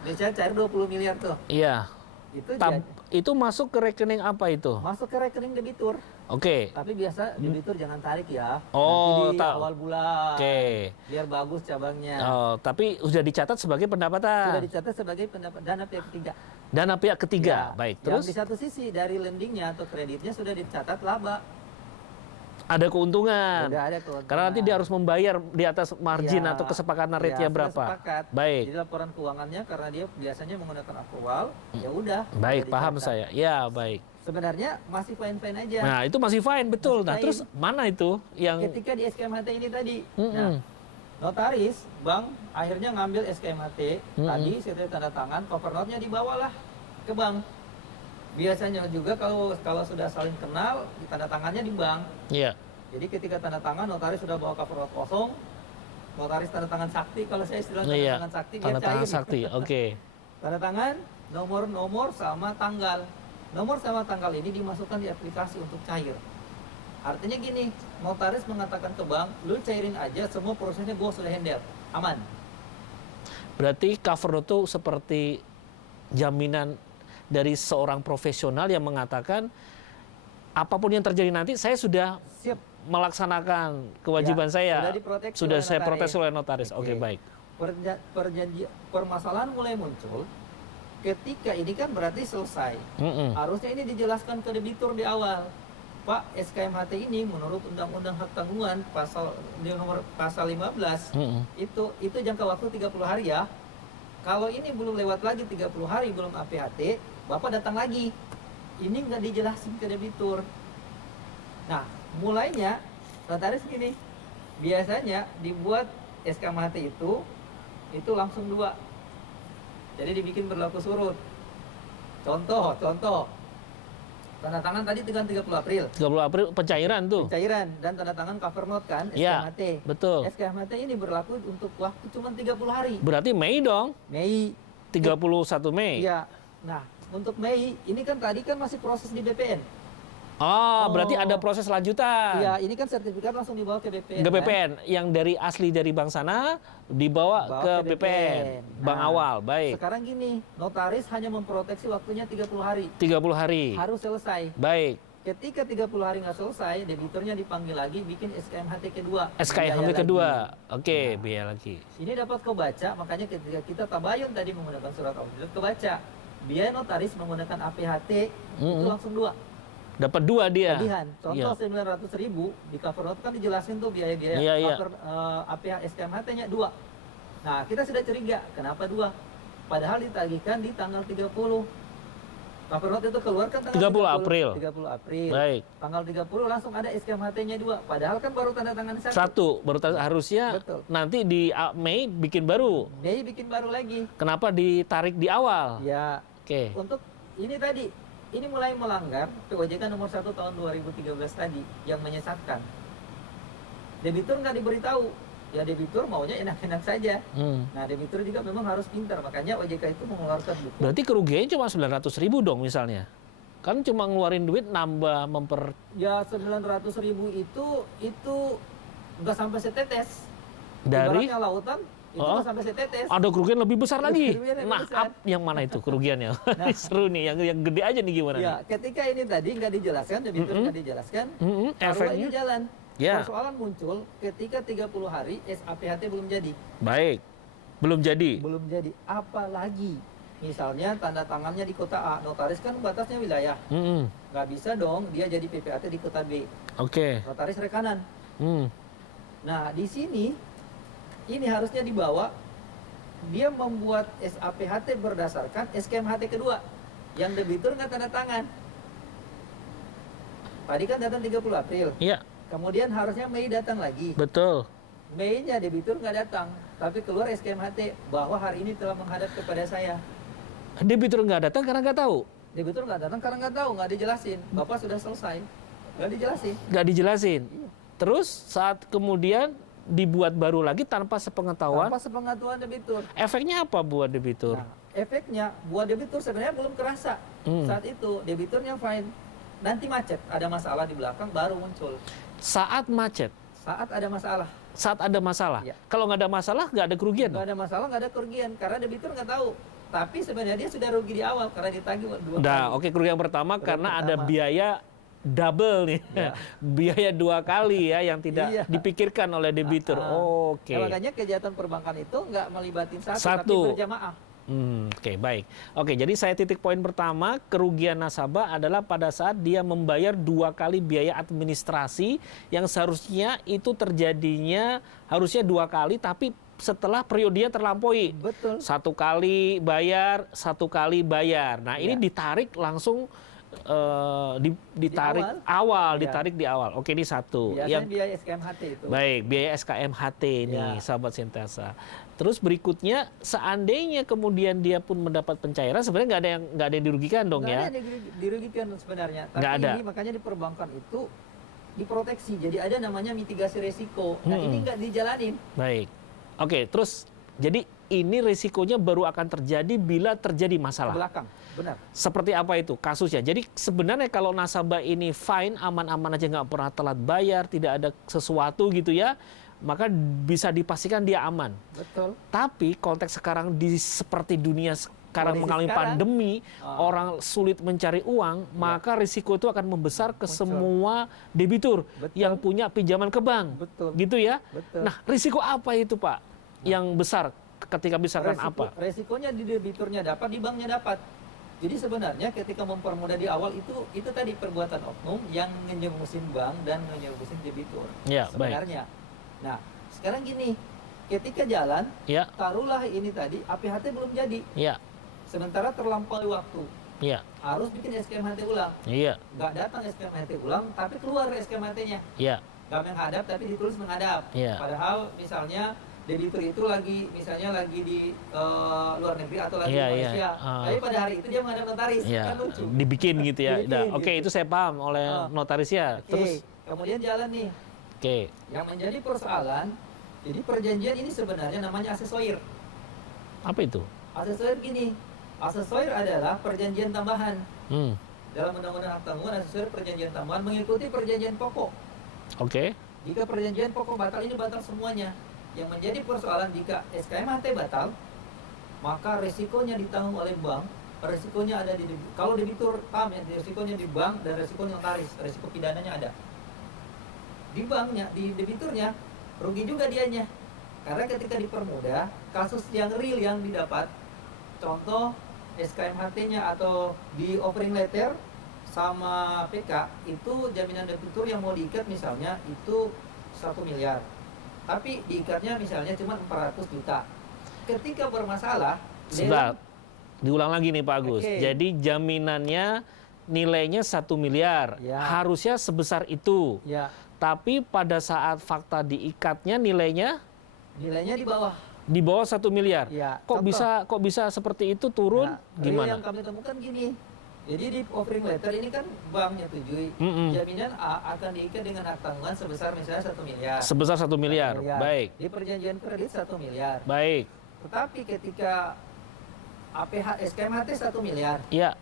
Biasanya cair 20 miliar tuh. Iya. Itu Itu masuk ke rekening apa itu? masuk ke rekening debitur. Oke. Tapi biasa debitur jangan tarik ya. Oh, Nanti di tahu. awal bulan. Oke. Biar bagus cabangnya. Oh, tapi sudah dicatat sebagai pendapatan. Sudah dicatat sebagai dana pihak ketiga. Dana pihak ketiga. Ya, Baik. yang Terus di satu sisi dari lendingnya atau kreditnya sudah dicatat laba. ada keuntungan. Sudah ada keuntungan. Karena nanti dia harus membayar di atas margin Ya, atau kesepakatan ya, rate-nya sudah berapa. sepakat. Baik. Jadi laporan keuangannya karena dia biasanya menggunakan akrual, ya udah. Baik, sudah paham dicatat. saya. Ya, baik. Sebenarnya masih fine-fine aja. Nah, itu masih fine, betul. Masih Nah, fine. terus mana itu yang Ketika di SKMHT ini tadi, Mm-mm. nah, notaris, bank akhirnya ngambil SKMHT tadi, setelah tanda tangan, cover note-nya dibawalah ke bank. Biasanya juga kalau sudah saling kenal, tanda tangannya di bank. Iya. Jadi ketika tanda tangan, notaris sudah bawa cover note kosong, notaris tanda tangan sakti, kalau saya istilah tanda Iya. tangan sakti, biar Tanda tangan cair. sakti. Oke. Tanda tangan, nomor sama tanggal. Nomor sama tanggal ini dimasukkan di aplikasi untuk cair. Artinya gini, notaris mengatakan ke bank, lu cairin aja, semua prosesnya gua sudah handle, aman. Berarti cover note itu seperti jaminan dari seorang profesional yang mengatakan apapun yang terjadi nanti saya sudah Siap. melaksanakan kewajiban Ya, saya. sudah diproteksi Sudah oleh saya notaris. protes oleh notaris. Oke, Oke. baik. Permasalahan mulai muncul ketika ini kan berarti selesai. Mm-mm. Harusnya ini dijelaskan ke debitur di awal. Pak, SKMHT ini menurut Undang-Undang Hak Tanggungan pasal 15 Mm-mm. itu jangka waktu 30 hari ya. Kalau ini belum lewat lagi 30 hari belum APHT, Bapak datang lagi. Ini nggak dijelasin ke debitur. Nah, mulainya notaris gini. Biasanya dibuat SKMHT itu langsung 2. Jadi dibikin berlaku surut. Contoh. Tanda tangan tadi dengan 30 April. 30 April pencairan tuh. Pencairan dan tanda tangan cover note kan, Iya, SKMHT. betul. SKMHT ini berlaku untuk waktu cuma 30 hari. Berarti Mei dong. Mei. 31 Mei. Iya. Nah, untuk Mei ini kan tadi kan masih proses di BPN. Oh, berarti Oh. ada proses lanjutan. Iya, ini kan sertifikat langsung dibawa ke BPN. Ke kan? BPN yang dari asli dari bank sana dibawa Bawa ke ke BPN. Bank Nah, awal, baik. Sekarang gini, notaris hanya memproteksi waktunya 30 hari. 30 hari. Harus selesai. Baik. Ketika 30 hari nggak selesai, debiturnya dipanggil lagi bikin SKMHT kedua. SKMHT Biaya kedua. lagi. Oke, Nah. biaya lagi. Ini dapat kebaca, makanya ketika kita tabayun tadi menggunakan surat al-Hujrat kebaca. Biaya notaris menggunakan APHT itu langsung 2. Dapat 2 dia. Tagihan. Contoh Iya. 900.000 di cover note kan dijelasin tuh biaya-biaya Iya, iya. cover APH SKMHT-nya 2. Nah, kita sudah curiga, kenapa 2? Padahal ditagihkan di tanggal 30. Cover note itu keluar kan tanggal 30 April. 30 April. Baik. Tanggal 30 langsung ada SKMHT-nya 2. Padahal kan baru tanda tangan 1. Satu, harusnya Betul. nanti di Mei bikin baru. Mei bikin baru lagi. Kenapa ditarik di awal? Ya, Oke. untuk ini tadi, ini mulai melanggar POJK nomor 1 tahun 2013 tadi yang menyesatkan. Debitur nggak diberitahu. Ya debitur maunya enak-enak saja. Nah, debitur juga memang harus pintar. Makanya OJK itu mengeluarkan buku. Berarti kerugiannya cuma 900.000 dong misalnya. Kan cuma ngeluarin duit nambah Ya 900.000 itu nggak sampai setetes. dari Ibaratnya lautan itu Oh. sampai setetes. Ada kerugian lebih besar lagi. Kerugian lebih Nah, besar. yang mana itu kerugiannya? Seru nih, yang gede aja nih gimana Ya, nih? ketika ini tadi nggak dijelaskan, debitur nggak dijelaskan, taruhlah Efeknya? ini jalan. Ya. Persoalan muncul ketika 30 hari SAPHT belum jadi. Baik. Belum jadi. Belum jadi. Apalagi misalnya tanda tangannya di kota A, notaris kan batasnya wilayah. Mm-mm. Nggak bisa dong dia jadi PPAT di kota B. Oke. Notaris rekanan. Hmm. Nah, di sini ini harusnya dibawa dia membuat SAPHT berdasarkan SKMHT kedua yang debitur nggak tanda tangan. Tadi kan datang 30 April. Iya, Kemudian harusnya Mei datang lagi. betul. Mei-nya debitur nggak datang, tapi keluar SKMHT bahwa hari ini telah menghadap kepada saya. Debitur nggak datang karena nggak tahu. Debitur nggak datang karena nggak tahu, nggak dijelasin. Bapak sudah selesai, nggak dijelasin. Nggak dijelasin. Iya. Terus saat kemudian dibuat baru lagi tanpa sepengetahuan, Tanpa sepengetahuan debitur. efeknya apa buat debitur? Nah, efeknya buat debitur sebenarnya belum kerasa. Saat itu debiturnya fine. Nanti macet, ada masalah di belakang baru muncul. Saat macet, Saat ada masalah, saat ada masalah. Iya. Kalau nggak ada masalah, nggak ada kerugian. nggak ada masalah, nggak ada kerugian karena debitur nggak tahu. Tapi sebenarnya dia sudah rugi di awal karena ditagih 2 Nah, kali. oke, kerugian pertama Kerugian karena ada pertama. biaya double nih. Ya. Biaya 2 kali ya yang tidak Iya. dipikirkan oleh debitur. Oke. Nah, makanya kejahatan perbankan itu nggak melibatin satu, Satu. tapi berjamaah. Oke, baik. Oke, jadi saya titik poin pertama, kerugian nasabah adalah pada saat dia membayar 2 kali biaya administrasi yang seharusnya itu terjadinya harusnya 2 kali, tapi setelah periodenya terlampaui. Betul. 1 kali bayar, 1 kali bayar. Nah, ini Iya. ditarik langsung ditarik Di awal, Iya. ditarik di awal. Oke, ini satu. Biasanya biaya SKMHT itu. Baik, biaya SKMHT nih, Ya. sahabat Sintesa. Terus berikutnya, seandainya kemudian dia pun mendapat pencairan, sebenarnya nggak ada yang dirugikan dong Nggak ya? ada yang dirugikan sebenarnya. Tapi Nggak ada. ini makanya di perbankan itu diproteksi. Jadi ada namanya mitigasi resiko. Nah, ini nggak dijalanin. Baik. Oke, terus jadi ini risikonya baru akan terjadi bila terjadi Ke masalah. belakang. Benar. Seperti apa itu kasusnya? Jadi sebenarnya kalau nasabah ini fine, aman-aman aja nggak pernah telat bayar, tidak ada sesuatu gitu ya, maka bisa dipastikan dia aman. Betul. Tapi konteks sekarang seperti dunia sekarang Kondisi mengalami sekarang, pandemi, orang sulit mencari uang, maka risiko itu akan membesar ke Muncul. semua debitur Betul. yang punya pinjaman ke bank. Betul. Gitu ya. Betul. Nah, risiko apa itu, Pak? Yang besar ketika misalkan apa? Resikonya di debiturnya dapat, di banknya dapat. Jadi sebenarnya ketika mempermudah di awal itu tadi perbuatan oknum yang ngejemusin bank dan ngejemusin debitur. Ya, baik. Sebenarnya. Nah, sekarang gini, ketika jalan, Ya, taruhlah ini tadi APHT belum jadi. ya, Sementara terlampaui waktu. ya, Harus bikin SKMHT ulang. iya, Nggak datang SKMHT ulang, tapi keluar SKMHT-nya. ya, Nggak menghadap, tapi ditulis menghadap. Iya. Padahal misalnya debitur itu lagi di luar negeri atau lagi Iya, di iya. Malaysia. Tapi pada hari itu dia menghadap notaris. ya. Kan lucu. Dibikin gitu ya. Dibikin Nah, gitu. Oke, itu saya paham oleh notaris ya. Oke, Terus, kemudian jalan nih. oke, Yang menjadi persoalan, jadi perjanjian ini sebenarnya namanya asesoir. apa itu? Asesoir gini, asesoir adalah perjanjian tambahan. Hmm, Dalam Undang-Undang Hak Tanggungan, asesoir perjanjian tambahan mengikuti perjanjian pokok. oke, Jika perjanjian pokok batal, ini batal semuanya. Yang menjadi persoalan jika SKMHT batal, maka resikonya ditanggung oleh bank. Resikonya ada kalau debitur paham ya, resikonya di bank dan resikonya notaris, resiko pidananya ada. Di banknya, di debiturnya rugi juga dianya. Karena ketika dipermudah, kasus yang real yang didapat, contoh SKMHT-nya atau di offering letter sama PK, itu jaminan debitur yang mau diikat misalnya itu 1 miliar. Tapi diikatnya misalnya cuma 400 juta. Ketika bermasalah, sebentar. Diulang lagi nih Pak Agus. Oke. Jadi jaminannya nilainya 1 miliar. Ya. Harusnya sebesar itu. ya Tapi pada saat fakta diikatnya nilainya di bawah. 1 miliar. Ya, Kok contoh. bisa seperti itu turun? Nah, real yang Gimana? kami temukan gini. Jadi di offering letter ini kan bank nyetujui Mm-mm. jaminan A akan diikat dengan hak tanggungan sebesar misalnya 1 miliar. Sebesar 1 miliar. 1 miliar. Baik. Di perjanjian kredit 1 miliar. Baik. Tetapi ketika SKMHT 1 miliar, Ya.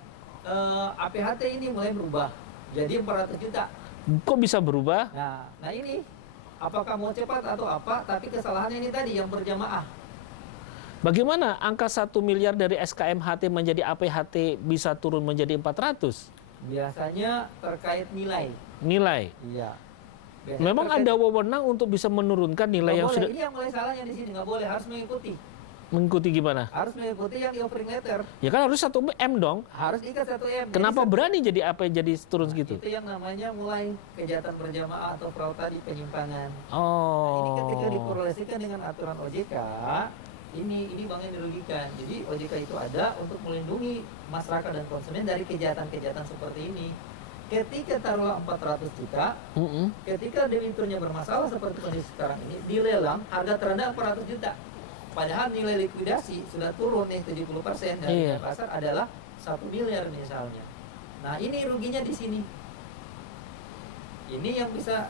APHT ini mulai berubah jadi 400 juta. Kok bisa berubah? Nah ini apakah mau cepat atau apa? Tapi kesalahannya ini tadi yang berjamaah. Bagaimana angka 1 miliar dari SKMHT menjadi APHT bisa turun menjadi 400? Biasanya terkait nilai. Nilai. Iya. Biasanya Memang terkait- ada wewenang untuk bisa menurunkan nilai Nggak yang boleh. sudah Ini yang mulai salahnya di sini, nggak boleh, harus mengikuti gimana? harus mengikuti yang di offering letter, Ya kan harus 1 M dong. harus ikat 1 M. Kenapa Jadi, berani jadi apa jadi turun segitu? itu yang namanya mulai kejahatan berjamaah atau fraud tadi, penyimpangan. Oh. Ini ketika dikorelasikan dengan aturan OJK, ini bank yang dirugikan. Jadi OJK itu ada untuk melindungi masyarakat dan konsumen dari kejahatan-kejahatan seperti ini. Ketika taruhlah 400 juta, Mm-mm. ketika debiturnya bermasalah seperti kondisi sekarang ini, dilelang harga terendah 400 juta. Padahal nilai likuidasi sudah turun nih 70% dari Iya. pasar adalah 1 miliar misalnya. Nah, ini ruginya di sini. Ini yang bisa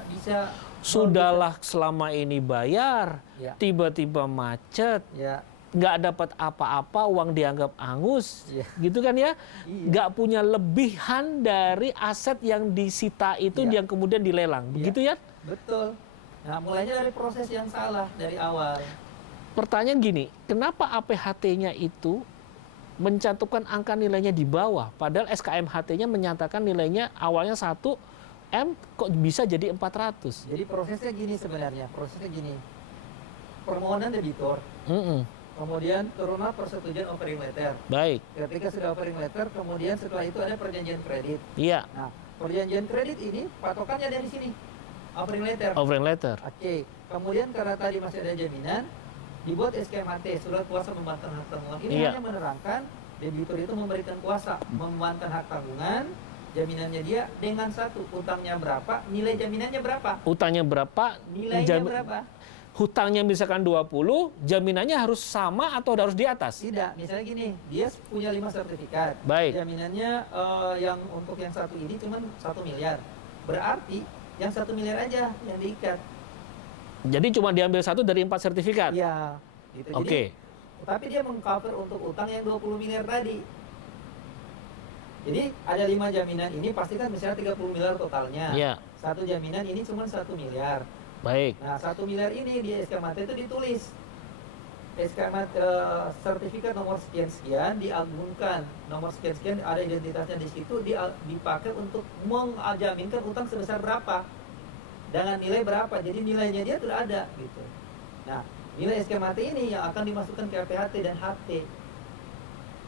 Sudahlah selama ini bayar, Ya. tiba-tiba macet, Ya, nggak dapat apa-apa, uang dianggap angus, Iya. gitu kan ya? Iya. Nggak punya lebihan dari aset yang disita itu Iya. yang kemudian dilelang, Iya. begitu ya? betul. Nah, mulainya dari proses yang salah dari awal. Pertanyaan gini, kenapa APHT-nya itu mencantumkan angka nilainya di bawah, padahal SKMHT-nya menyatakan nilainya awalnya 1 M, kok bisa jadi 400? Jadi prosesnya gini sebenarnya, prosesnya gini. Permohonan debitor, Mm-mm. kemudian turunlah persetujuan offering letter. Baik, Ketika sudah offering letter, kemudian setelah itu ada perjanjian kredit. iya, Nah, perjanjian kredit ini patokannya dari sini, offering letter. offering letter. Oke, kemudian karena tadi masih ada jaminan, dibuat SKMHT, surat kuasa membebankan hak tanggungan. Ini Iya. hanya menerangkan debitur itu memberikan kuasa membebankan hak tanggungan, jaminannya dia dengan satu, utangnya berapa, nilai jaminannya berapa, Utangnya berapa? nilainya jam- berapa. Hutangnya misalkan 20, jaminannya harus sama atau harus di atas? Tidak, misalnya gini, dia punya 5 sertifikat. Baik. Jaminannya yang untuk yang satu ini cuma 1 miliar. Berarti yang 1 miliar aja yang diikat. Jadi cuma diambil 1 dari 4 sertifikat? Iya, gitu. Oke. Jadi, tapi dia mengcover untuk utang yang 20 miliar tadi. Jadi ada 5 jaminan ini pasti kan misalnya 30 miliar totalnya. Iya, Satu jaminan ini cuma 1 miliar. baik. Nah, 1 miliar ini di SKMHT itu ditulis. SKMHT sertifikat nomor sekian-sekian diagunkan. Nomor sekian-sekian ada identitasnya di situ dipakai untuk menjaminkan utang sebesar berapa. Dengan nilai berapa. Jadi nilainya dia sudah ada gitu. Nah, nilai SKMHT ini yang akan dimasukkan ke APHT dan HT.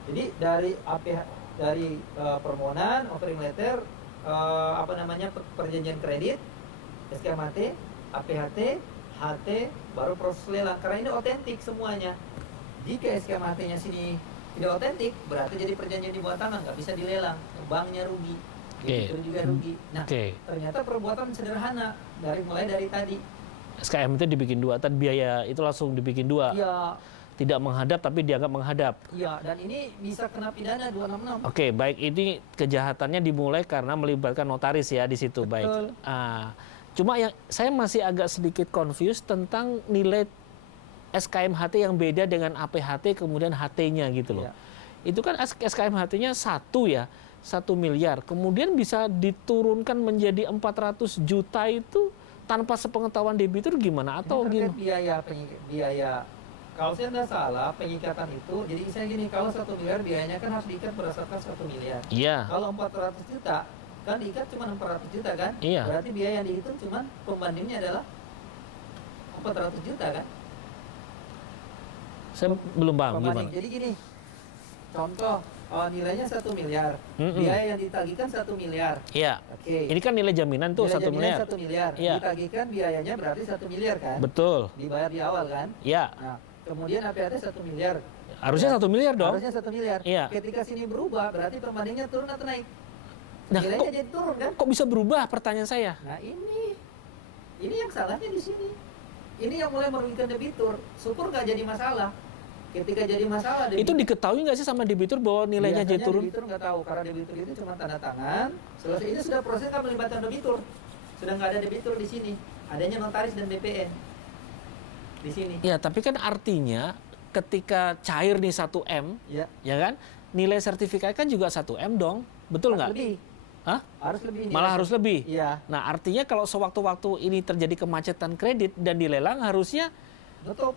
Jadi dari permohonan, offering letter, perjanjian kredit, SKMHT, APHT, HT, baru proses lelang. Karena ini otentik semuanya. Jika SKMHT-nya sini tidak otentik, berarti jadi perjanjian di bawah tangan, nggak bisa dilelang. Banknya rugi, debitur juga rugi. Nah, Oke. ternyata perbuatan sederhana mulai dari tadi. SKM itu dibikin 2, dan biaya itu langsung dibikin 2. Iya, Tidak menghadap tapi dianggap menghadap. iya, dan ini bisa kena pidana 266. Oke, baik, ini kejahatannya dimulai karena melibatkan notaris ya di situ. Betul. Baik. Cuma yang saya masih agak sedikit confused tentang nilai SKMHT yang beda dengan APHT kemudian HT-nya gitu loh. Iya. Itu kan SKMHT-nya 1 ya, 1 miliar. Kemudian bisa diturunkan menjadi 400 juta itu tanpa sepengetahuan debitur gimana? Atau Ini gimana? terkait biaya. Kalau saya tidak salah, pengikatan itu, jadi saya gini, kalau 1 miliar biayanya kan harus diikat berdasarkan 1 miliar. Iya. Kalau 400 juta, kan diikat cuma 400 juta kan? Iya. Berarti biaya yang dihitung cuma pembandingnya adalah 400 juta kan? Saya belum paham Pembanding. gimana. Jadi gini, contoh, nilainya 1 miliar, Mm-mm. biaya yang ditagihkan 1 miliar. Iya. Oke. Ini kan nilai jaminan tuh Nilai 1 jaminan miliar. 1 miliar. Iya. Ditagihkan biayanya berarti 1 miliar kan? Betul. Dibayar di awal kan? Iya. Nah, kemudian APHT 1 miliar. Harusnya 1 miliar dong. Harusnya 1 miliar. Iya. Ketika sini berubah, berarti pembandingnya turun atau naik? Nah, Nilainya kok, jadi turun kan? kok bisa berubah pertanyaan saya? Nah ini yang salahnya di sini. Ini yang mulai merugikan debitur. Syukur nggak jadi masalah. Ketika jadi masalah, Itu diketahui nggak sih sama debitur bahwa nilainya jadi biasanya turun? debitur nggak tahu karena debitur itu cuma tanda tangan. Selesai ini sudah proses kan melibatkan debitur. Sudah nggak ada debitur di sini. Adanya notaris dan BPN di sini. Ya, tapi kan artinya ketika cair nih 1 M, Ya. ya kan? Nilai sertifikat kan juga 1 M dong. Betul nggak? Lebih. Hah? Harus lebih. Malah harus lebih. Iya. Nah, artinya kalau sewaktu-waktu ini terjadi kemacetan kredit dan dilelang harusnya Nutup.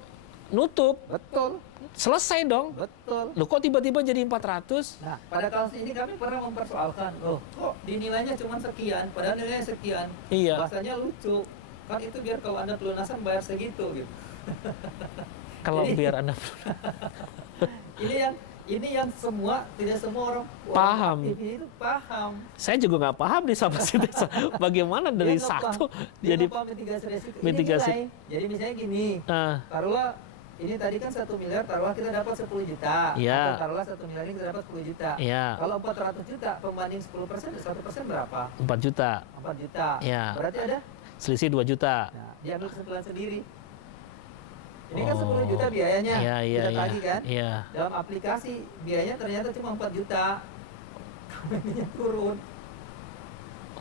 nutup. Betul. selesai dong. Betul. Loh kok tiba-tiba jadi 400? Nah, pada kasus ini kami pernah mempersoalkan, loh kok dinilainya cuma sekian, padahal nilainya sekian. Iya. Bahasanya lucu. Kan itu biar kalau Anda pelunasan bayar segitu gitu. Kalau Jadi- biar Anda ini yang semua tidak semua orang Paham. aktif itu paham. saya juga nggak paham nih sama Sintesa. Bagaimana dari Dia nggak satu paham. Dia jadi nggak paham mitigasi resiko. Ini mitigasi. nilai. Jadi misalnya gini, ah, taruhlah ini tadi kan 1 miliar, taruhlah kita dapat 10 juta. Iya. Atau taruhlah 1 miliar ini kita dapat 10 juta. ya Kalau 400 juta pembanding 10%, 1% berapa? 4 juta. 4 juta. Iya. Berarti ada? Selisih 2 juta. Nah, dia ambil kesimpulan sendiri. Ini kan Oh. 10 juta biayanya. Iya, iya, kita iya. tagih kan? Iya. Dalam aplikasi biayanya ternyata cuma 4 juta. Ininya turun.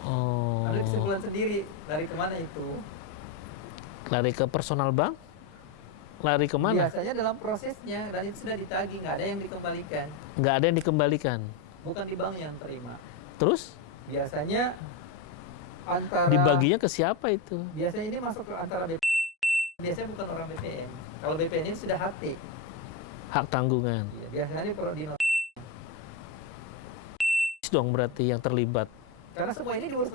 Oh. Ambil kesimpulan sendiri. Dari kemana itu? Lari ke personal bank? Lari kemana? Biasanya dalam prosesnya dan itu sudah ditagih, nggak ada yang dikembalikan. Nggak ada yang dikembalikan. Bukan di bank yang terima. Terus Biasanya antara dibaginya ke siapa itu? biasanya ini masuk ke antara BP. Biasanya bukan orang BPN. Kalau BPN ini sudah HT. Hak tanggungan. Ya, biasanya ini perlu di Dong berarti yang terlibat. karena semua ini diurus.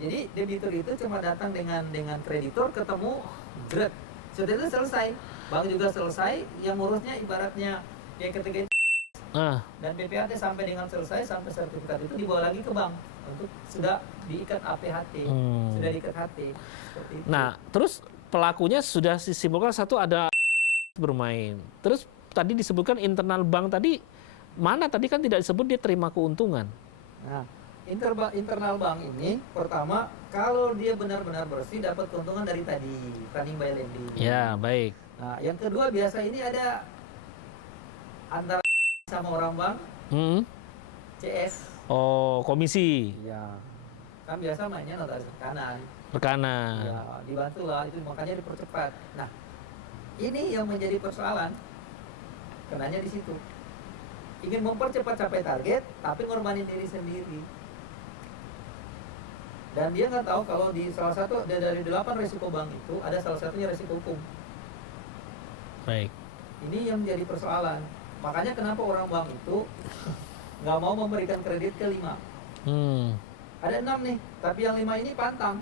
Jadi debitur itu cuma datang dengan kreditor ketemu, jret. Sudah itu selesai. Bank juga selesai. Yang ngurusnya ibaratnya pihak ketiga Ah, dan PPHT sampai dengan selesai sampai sertifikat itu dibawa lagi ke bank untuk sudah diikat APHT, sudah diikat HT. Seperti itu. Nah, terus pelakunya sudah disimpulkan satu ada bermain. Terus tadi disebutkan internal bank tadi mana tadi kan tidak disebut dia terima keuntungan. Nah, internal bank ini pertama kalau dia benar-benar bersih dapat keuntungan dari tadi running by lending. Ya, baik. Nah, yang kedua biasa ini ada antara sama orang bank Hmm. CS. Oh, komisi, Iya. Kan biasa mainnya notaris rekanan. rekanan. Ya, dibantulah itu makanya dipercepat. Nah, ini yang menjadi persoalan. Kenanya di situ. Ingin mempercepat capai target, tapi ngorbanin diri sendiri. Dan dia nggak tahu kalau di salah satu dari 8 resiko bank itu ada salah satunya resiko hukum. Baik. Ini yang menjadi persoalan. Makanya kenapa orang bank itu nggak mau memberikan kredit ke 5. Hmm. Ada 6 nih, tapi yang 5 ini pantang.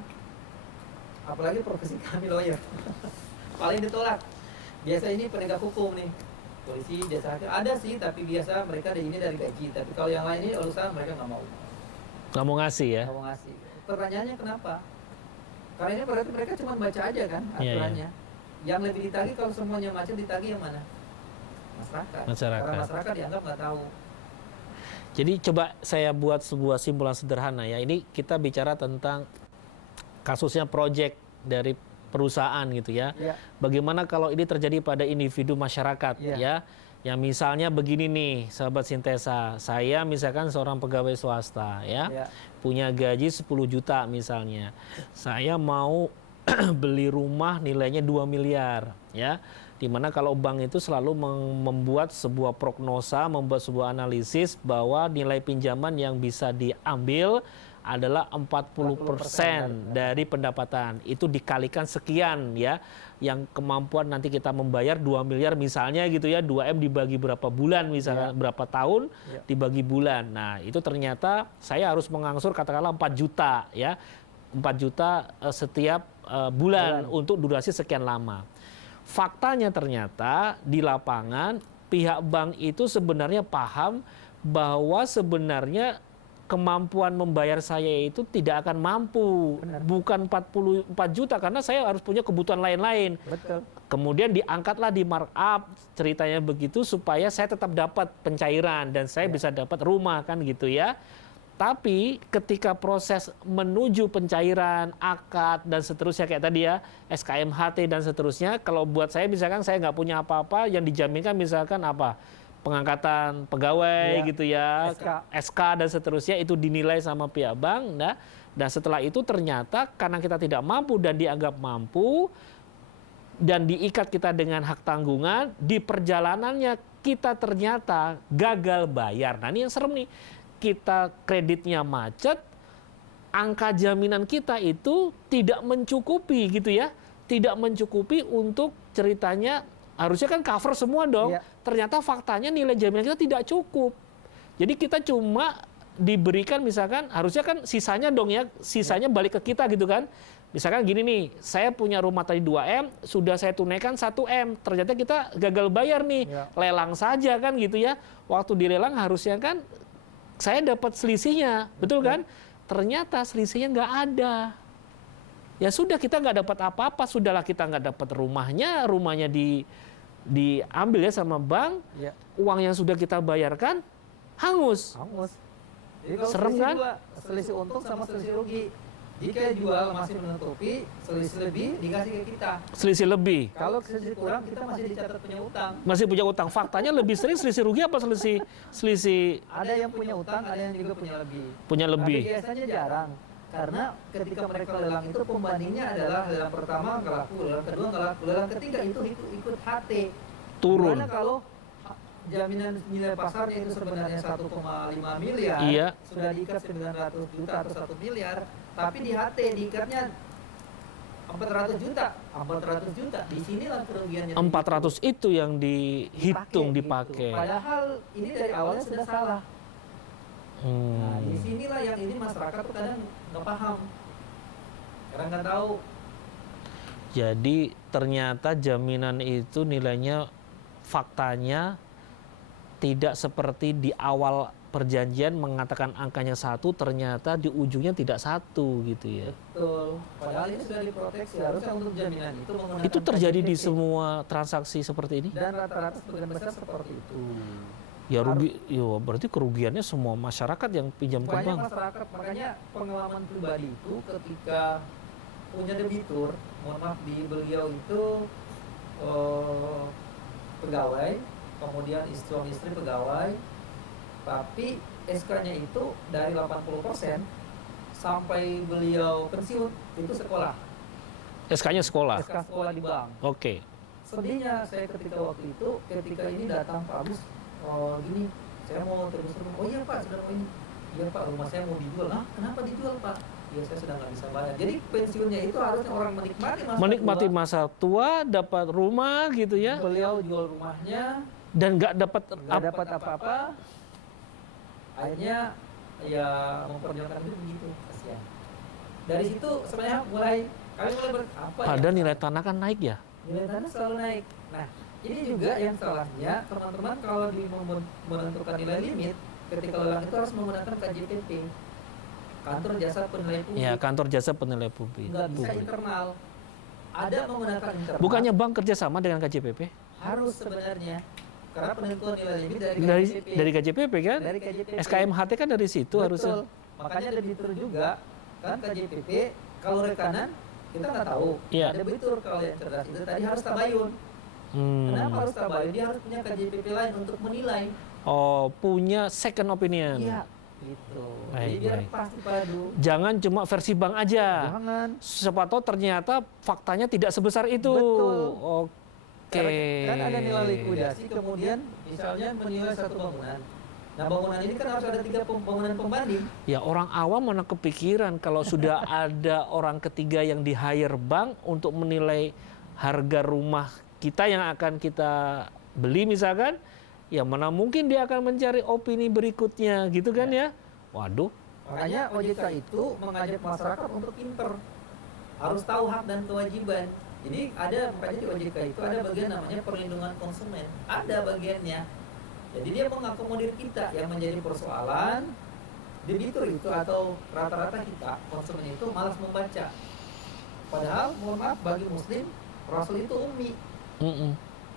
Apalagi profesi kami lawyer. Paling ditolak. Biasa ini penegak hukum nih. Polisi, jasa hakim. Ada sih, tapi biasa mereka ada ini dari gaji. Tapi kalau yang lain ini urusan mereka nggak mau. Nggak mau ngasih ya? Nggak mau ngasih. Pertanyaannya kenapa? Karena ini berarti mereka cuma baca aja kan Iya, aturannya. Yang lebih ditagih kalau semuanya macet ditagih yang mana? Masyarakat. Masyarakat. Karena masyarakat dianggap nggak tahu. Jadi coba saya buat sebuah simpulan sederhana ya. Ini kita bicara tentang kasusnya proyek dari perusahaan gitu ya. Ya. Bagaimana kalau ini terjadi pada individu masyarakat Iya. ya. Yang misalnya begini nih, sahabat Sintesa, saya misalkan seorang pegawai swasta ya, Ya. punya gaji 10 juta misalnya. Saya mau beli rumah nilainya 2 miliar ya. Dimana kalau bank itu selalu membuat sebuah prognosa, membuat sebuah analisis bahwa nilai pinjaman yang bisa diambil adalah 40% dari pendapatan. Itu dikalikan sekian ya. Yang kemampuan nanti kita membayar 2 miliar misalnya gitu ya, 2M dibagi berapa bulan misalnya, berapa tahun dibagi bulan. Nah, itu ternyata saya harus mengangsur katakanlah 4 juta ya. 4 juta setiap bulan untuk durasi sekian lama. Faktanya ternyata di lapangan pihak bank itu sebenarnya paham bahwa sebenarnya kemampuan membayar saya itu tidak akan mampu. Benar. Bukan 44 juta karena saya harus punya kebutuhan lain-lain. Betul. Kemudian diangkatlah di markup ceritanya begitu supaya saya tetap dapat pencairan dan saya bisa dapat rumah kan gitu ya. Tapi ketika proses menuju pencairan, akad dan seterusnya kayak tadi ya, SKMHT dan seterusnya, kalau buat saya misalkan saya nggak punya apa-apa yang dijaminkan misalkan apa? Pengangkatan pegawai gitu ya, SK dan seterusnya itu dinilai sama pihak bank. Nah, dan setelah itu ternyata karena kita tidak mampu dan dianggap mampu dan diikat kita dengan hak tanggungan, di perjalanannya kita ternyata gagal bayar. Nah ini yang serem nih, kita kreditnya macet, angka jaminan kita itu tidak mencukupi gitu ya, tidak mencukupi untuk ceritanya harusnya kan cover semua dong. Iya. Ternyata faktanya nilai jaminan kita tidak cukup. Jadi kita cuma diberikan misalkan harusnya kan sisanya dong ya, sisanya balik ke kita gitu kan. Misalkan gini nih, saya punya rumah tadi 2M, sudah saya tunaikan 1M. Ternyata kita gagal bayar nih, Ya. lelang saja kan gitu ya. Waktu dilelang harusnya kan saya dapat selisihnya, betul kan? Ternyata selisihnya nggak ada. Ya sudah, kita nggak dapat apa-apa, sudahlah kita nggak dapat rumahnya diambil ya sama bank, Ya. uang yang sudah kita bayarkan hangus. Hangus. Jadi kalau Serem selisih kan? dua, selisih untung sama selisih rugi. Jika jual masih menutupi, selisih lebih dikasih ke kita. Selisih lebih. Kalau selisih kurang, kita masih dicatat punya utang. Masih punya utang. Faktanya lebih sering selisih rugi apa selisih Ada yang punya utang, ada yang juga punya lebih. punya lebih? Tapi biasanya jarang. Karena ketika mereka lelang itu pembandingnya adalah lelang pertama nggak laku, lelang kedua nggak laku, lelang ketiga itu ikut HT. Turun. Dimana kalau jaminan nilai pasarnya itu sebenarnya 1,5 miliar, Iya. sudah diikat 900 juta atau 1 miliar, tapi di HT diikatnya 400 juta. 400 juta, disinilah kerugiannya. 400 itu yang dihitung, dipakai. Gitu. Padahal ini dari awalnya sudah salah. Nah, Hmm. disinilah yang ini masyarakat tuh kadang nggak paham. Karena nggak tahu. Jadi ternyata jaminan itu nilainya, faktanya tidak seperti di awal perjanjian mengatakan angkanya 1, ternyata di ujungnya tidak 1 gitu ya. Betul. Padahal ini sudah diproteksi. Harusnya untuk jaminan itu menggunakan Itu terjadi di KJP. semua transaksi seperti ini? Dan rata-rata sebagian besar seperti itu. Ya rugi, ya berarti kerugiannya semua masyarakat yang pinjam ke Banyak bank. masyarakat, makanya pengalaman pribadi itu ketika punya debitur, mohon maaf di beliau itu pegawai, kemudian suami istri pegawai, tapi SK-nya itu dari 80% sampai beliau pensiun itu sekolah, SK-nya sekolah. SK sekolah di bank. Oke. Sedihnya saya ketika waktu itu, ketika ini datang Pak Agus, gini, saya mau terus rumah. Oh iya Pak, sudah mau ini. Iya Pak, rumah saya mau dijual. Ah, kenapa dijual Pak? Ya saya sudah nggak bisa bayar. Jadi pensiunnya itu harusnya orang Menikmati tua. masa tua, dapat rumah gitu ya, Beliau jual rumahnya, dan nggak dapat nggak dapat apa-apa. Akhirnya ya memperjuangkan itu begitu, kasihan. Dari situ sebenarnya kami mulai apa? Padahal nilai tanah kan naik ya. Nilai tanah selalu naik. Nah, ini juga yang salahnya teman-teman kalau menentukan nilai limit ketika lelang itu harus menggunakan KJPP, kantor jasa penilai publik. Ya, kantor jasa penilai publik. Nggak bisa internal. Ada menggunakan internal. Bukannya bank kerjasama dengan KJPP? Harus sebenarnya. Karena penentuan nilai limit dari Dari KJPP kan? Dari KJPP. SKMHT kan dari situ Betul. harusnya. Makanya debitur juga kan KJPP kalau rekanan kita nggak tahu. Iya. Ada debitur kalau yang cerdas itu tadi harus tabayun. Kenapa harus tabayun? Dia harus punya KJPP lain untuk menilai. Oh, punya second opinion. Iya. Gitu. Baik, Jadi biar baik. pasti padu. Jangan cuma versi bank aja. Jangan. Siapa tahu ternyata faktanya tidak sebesar itu. Betul. Oke. Kan ada nilai likuidasi kemudian misalnya menilai satu bangunan. Nah bangunan ini kan harus ada 3 bangunan pembanding. Ya orang awam mana kepikiran kalau sudah ada orang ketiga yang di hire bank untuk menilai harga rumah kita yang akan kita beli misalkan, ya mana mungkin dia akan mencari opini berikutnya gitu kan ya. Waduh. Makanya OJK itu mengajak masyarakat untuk pinter, harus tahu hak dan kewajiban. Jadi ada makanya di OJK itu ada bagian namanya perlindungan konsumen, ada bagiannya. Jadi dia mengakomodir kita yang menjadi persoalan debitur itu atau rata-rata kita konsumen itu malas membaca. Padahal mohon maaf bagi muslim Rasul itu ummi,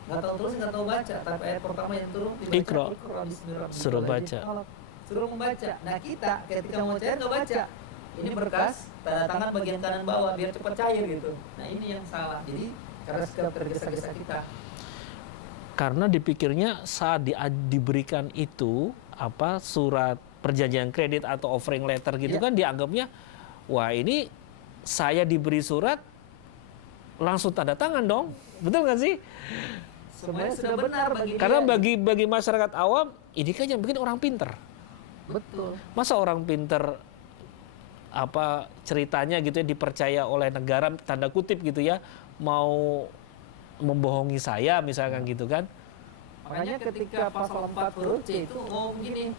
nggak tahu tulis nggak tahu baca. Tapi ayat pertama yang turun dibaca Iqra. bismillahirrahmanirrahim. Suruh baca. Suruh membaca. Nah kita ketika mau cair nggak baca. Ini berkas tanda tangan bagian kanan bawah biar cepat cair gitu. Nah ini yang salah. Jadi karena sikap tergesa-gesa kita. Karena dipikirnya saat diberikan itu apa surat perjanjian kredit atau offering letter gitu Iya. kan dianggapnya wah ini saya diberi surat langsung tanda tangan dong. Betul nggak sih? Sebenarnya sudah benar bagi Karena dia. bagi masyarakat awam ini kan yang bikin orang pinter. Betul. Masa orang pinter ceritanya gitu ya dipercaya oleh negara tanda kutip gitu ya mau membohongi saya misalkan gitu kan. Makanya ketika pasal 4 huruf C itu ngomong begini,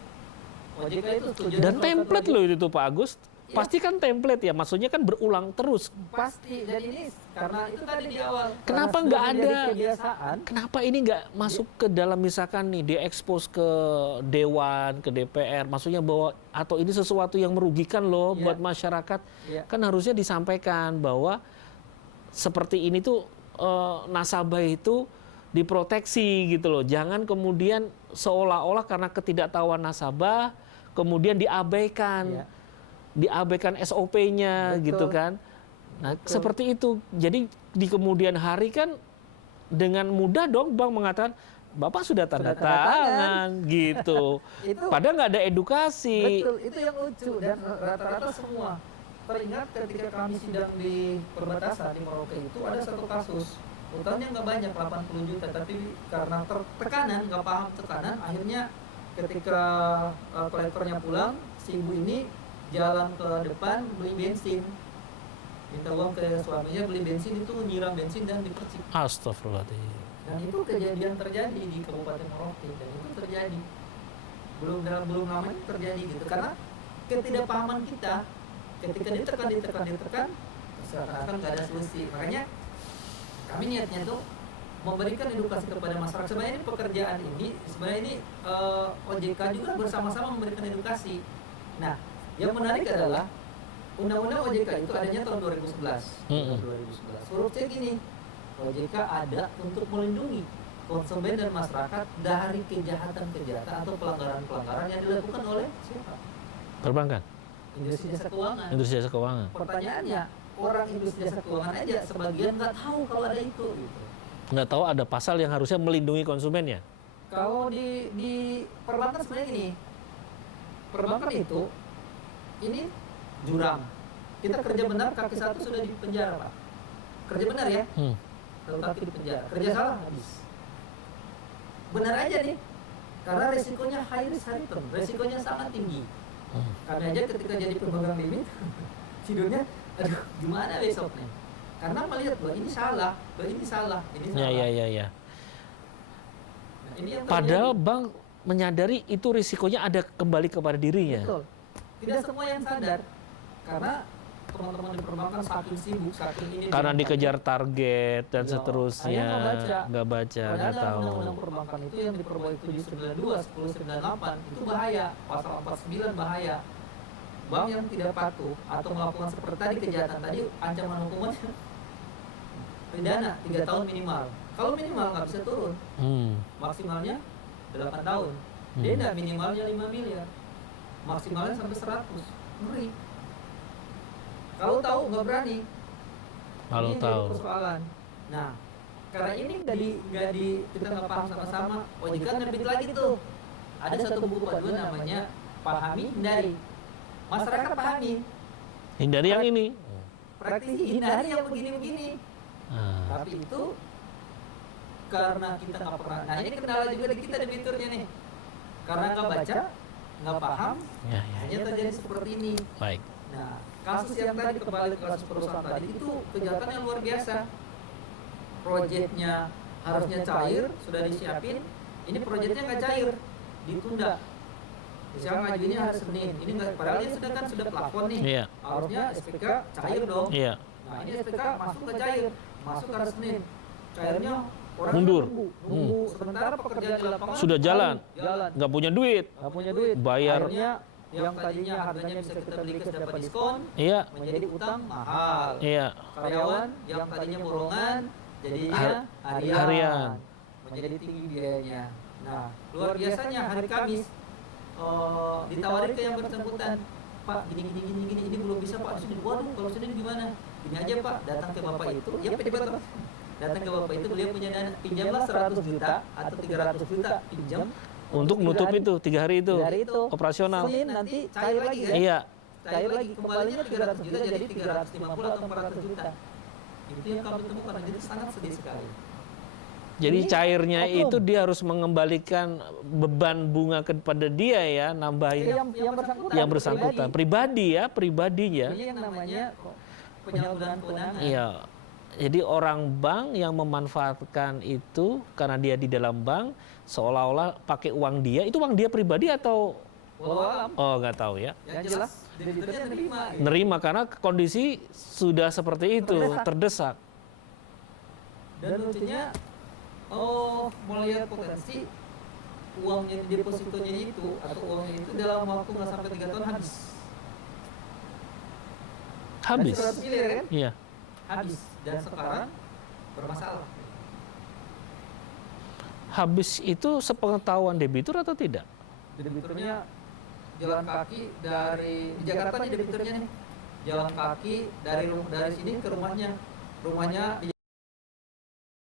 OJK itu setuju Dan dengan template suatu loh itu Pak Agus. Iya. Pasti kan template ya, maksudnya kan berulang terus. pasti, dan ini karena itu tadi di awal. Kenapa Karena nggak sudah menjadi ada- kebiasaan? Kenapa ini nggak masuk ke dalam misalkan nih diekspos ke Dewan, ke DPR, maksudnya bahwa atau ini sesuatu yang merugikan loh Iya. buat masyarakat, Iya. kan harusnya disampaikan bahwa seperti ini tuh nasabah itu diproteksi gitu loh, jangan kemudian seolah-olah karena ketidaktahuan nasabah kemudian diabaikan, Iya. diabaikan SOP-nya Betul. gitu kan. Nah, Betul. seperti itu. Jadi di kemudian hari kan dengan mudah dong Bang mengatakan Bapak sudah tanda Sudah tanda tangan gitu. Itu Padahal nggak ada edukasi. betul, itu yang lucu, dan rata-rata semua teringat ketika kami sidang di perbatasan di Merauke itu ada satu kasus utangnya nggak banyak 80 juta, tapi karena tekanan, nggak paham tekanan, akhirnya ketika kolektornya pulang, si ibu ini jalan ke depan beli bensin, minta uang ke suaminya beli bensin, itu nyiram bensin dan dipercik. Astagfirullahaladzim. Dan itu kejadian terjadi di Kabupaten Merauke, dan itu terjadi belum lama ini terjadi gitu, karena ketidakpahaman kita ketika ditekan seakan-akan nggak ada solusi. Makanya kami niatnya tuh memberikan edukasi kepada masyarakat. Sebenarnya ini pekerjaan ini sebenarnya ini OJK juga bersama-sama memberikan edukasi. Nah, yang menarik adalah Undang-Undang OJK itu adanya tahun 2011. Mm-mm. 2011. Huruf C gini, OJK ada untuk melindungi konsumen dan masyarakat dari kejahatan-kejahatan atau pelanggaran-pelanggaran yang dilakukan oleh siapa? Perbankan, Industri jasa keuangan. industri jasa keuangan. Pertanyaannya, orang industri jasa keuangan aja sebagian nggak tahu kalau ada itu. Gitu. Nggak tahu ada pasal yang harusnya melindungi konsumennya. Kalau di perbankan sebenarnya gini, perbankan itu ini jurang. Kita kerja benar, kaki satu sudah di penjara, Pak. Kerja benar ya, satu kaki di penjara. Kerja salah habis. Benar aja nih, karena resikonya high risk high return, resikonya sangat tinggi. Kami aja ketika jadi pemegang limit, tidurnya, aduh gimana besoknya? Karena melihat bahwa ini salah, ini salah. Ya. Nah, ini yang Padahal terjadi. bank menyadari itu risikonya ada kembali kepada dirinya. Betul. Tidak semua yang sadar, karena teman-teman di perbankan saking sibuk, saking ini. Karena dengan dikejar target dan Iya. seterusnya, Akhirnya nggak baca, Padahal nggak dalam tahu. undang-undang perbankan itu yang diperbaiki 792, 1098 itu bahaya, pasal 49 bahaya. Bank yang tidak patuh atau melakukan seperti tadi kejahatan tadi, ancaman hukumannya pidana 3 tahun minimal. Kalau minimal nggak bisa turun, maksimalnya 8 tahun. Denda minimalnya 5 miliar, maksimalnya sampai 100. Ngeri. Kalau tahu nggak berani. Kalau Ini jadi tahu. persoalan. Nah, karena ini nggak di kita nggak paham sama-sama. OJK nerbit lagi tuh. Ada satu buku panduan namanya Pahami Hindari. Masyarakat pahami, Hindari yang ini. praktisi hindari yang begini-begini. Ah, Tapi itu karena kita nggak pernah. Nah ini kendala juga di kita debiturnya nih. Karena nggak baca, nggak paham, ya. hanya terjadi seperti ini. Baik. Nah, kasus yang tadi kembali ke kasus perusahaan tadi itu kejahatan yang luar biasa. Proyeknya harusnya cair, sudah disiapin. Ini proyeknya nggak cair, ditunda. Misalnya ngajuinnya hari Senin, ini nggak. Padahal ini sudah plafon nih. Iya. Harusnya SPK cair dong. Iya. Nah ini SPK masuk nggak cair, masuk hari Senin. Cairnya orang Mundur. nunggu. Sementara pekerjaan di lapangan Sudah jalan. jalan. Nggak punya duit. Nggak punya duit. Bayar. Akhirnya yang tadinya harganya bisa kita beli cash dapat diskon, Iya. menjadi utang mahal. Iya. Karyawan yang tadinya borongan jadinya harian. Harian. Menjadi tinggi biayanya. Nah, luar biasanya hari Kamis ditawarin ke yang bersangkutan, Pak gini ini belum bisa Pak, sini. Waduh, kalau sini gimana? Gini aja Pak, datang ke Bapak itu, ya pejabat Pak. Datang ke Bapak itu, beliau punya dana, pinjamlah 100 juta atau 300 juta pinjam Untuk nutup itu 3 hari itu. Dari itu Operasional. Senin nanti cair lagi kan? Iya. Cair lagi, kembalinya 300 juta jadi 350 atau 400 juta. Itu yang kami temukan, jadi sangat sedih sekali. Jadi Ini cairnya oknum. itu dia harus mengembalikan beban bunga kepada dia ya, nambahin yang bersangkutan. Pribadi ya, pribadinya. Ini yang namanya penyalahgunaan kewenangan. Iya. Jadi orang bank yang memanfaatkan itu karena dia di dalam bank seolah-olah pakai uang dia, itu uang dia pribadi atau Walau alam, oh nggak tahu ya. yang jelas debiturnya nerima. Gitu. Nerima karena kondisi sudah seperti itu, terdesak. Dan lucunya, melihat potensi uangnya di depositonya itu atau uangnya itu dalam waktu nggak sampai 3 tahun habis. Habis. Dan 100 miliar kan? Iya. Habis. Dan sekarang bermasalah. Habis itu sepengetahuan debitur atau tidak? Debiturnya jalan kaki dari di Jakarta nih debiturnya nih. Jalan kaki dari sini ke rumahnya. Rumahnya di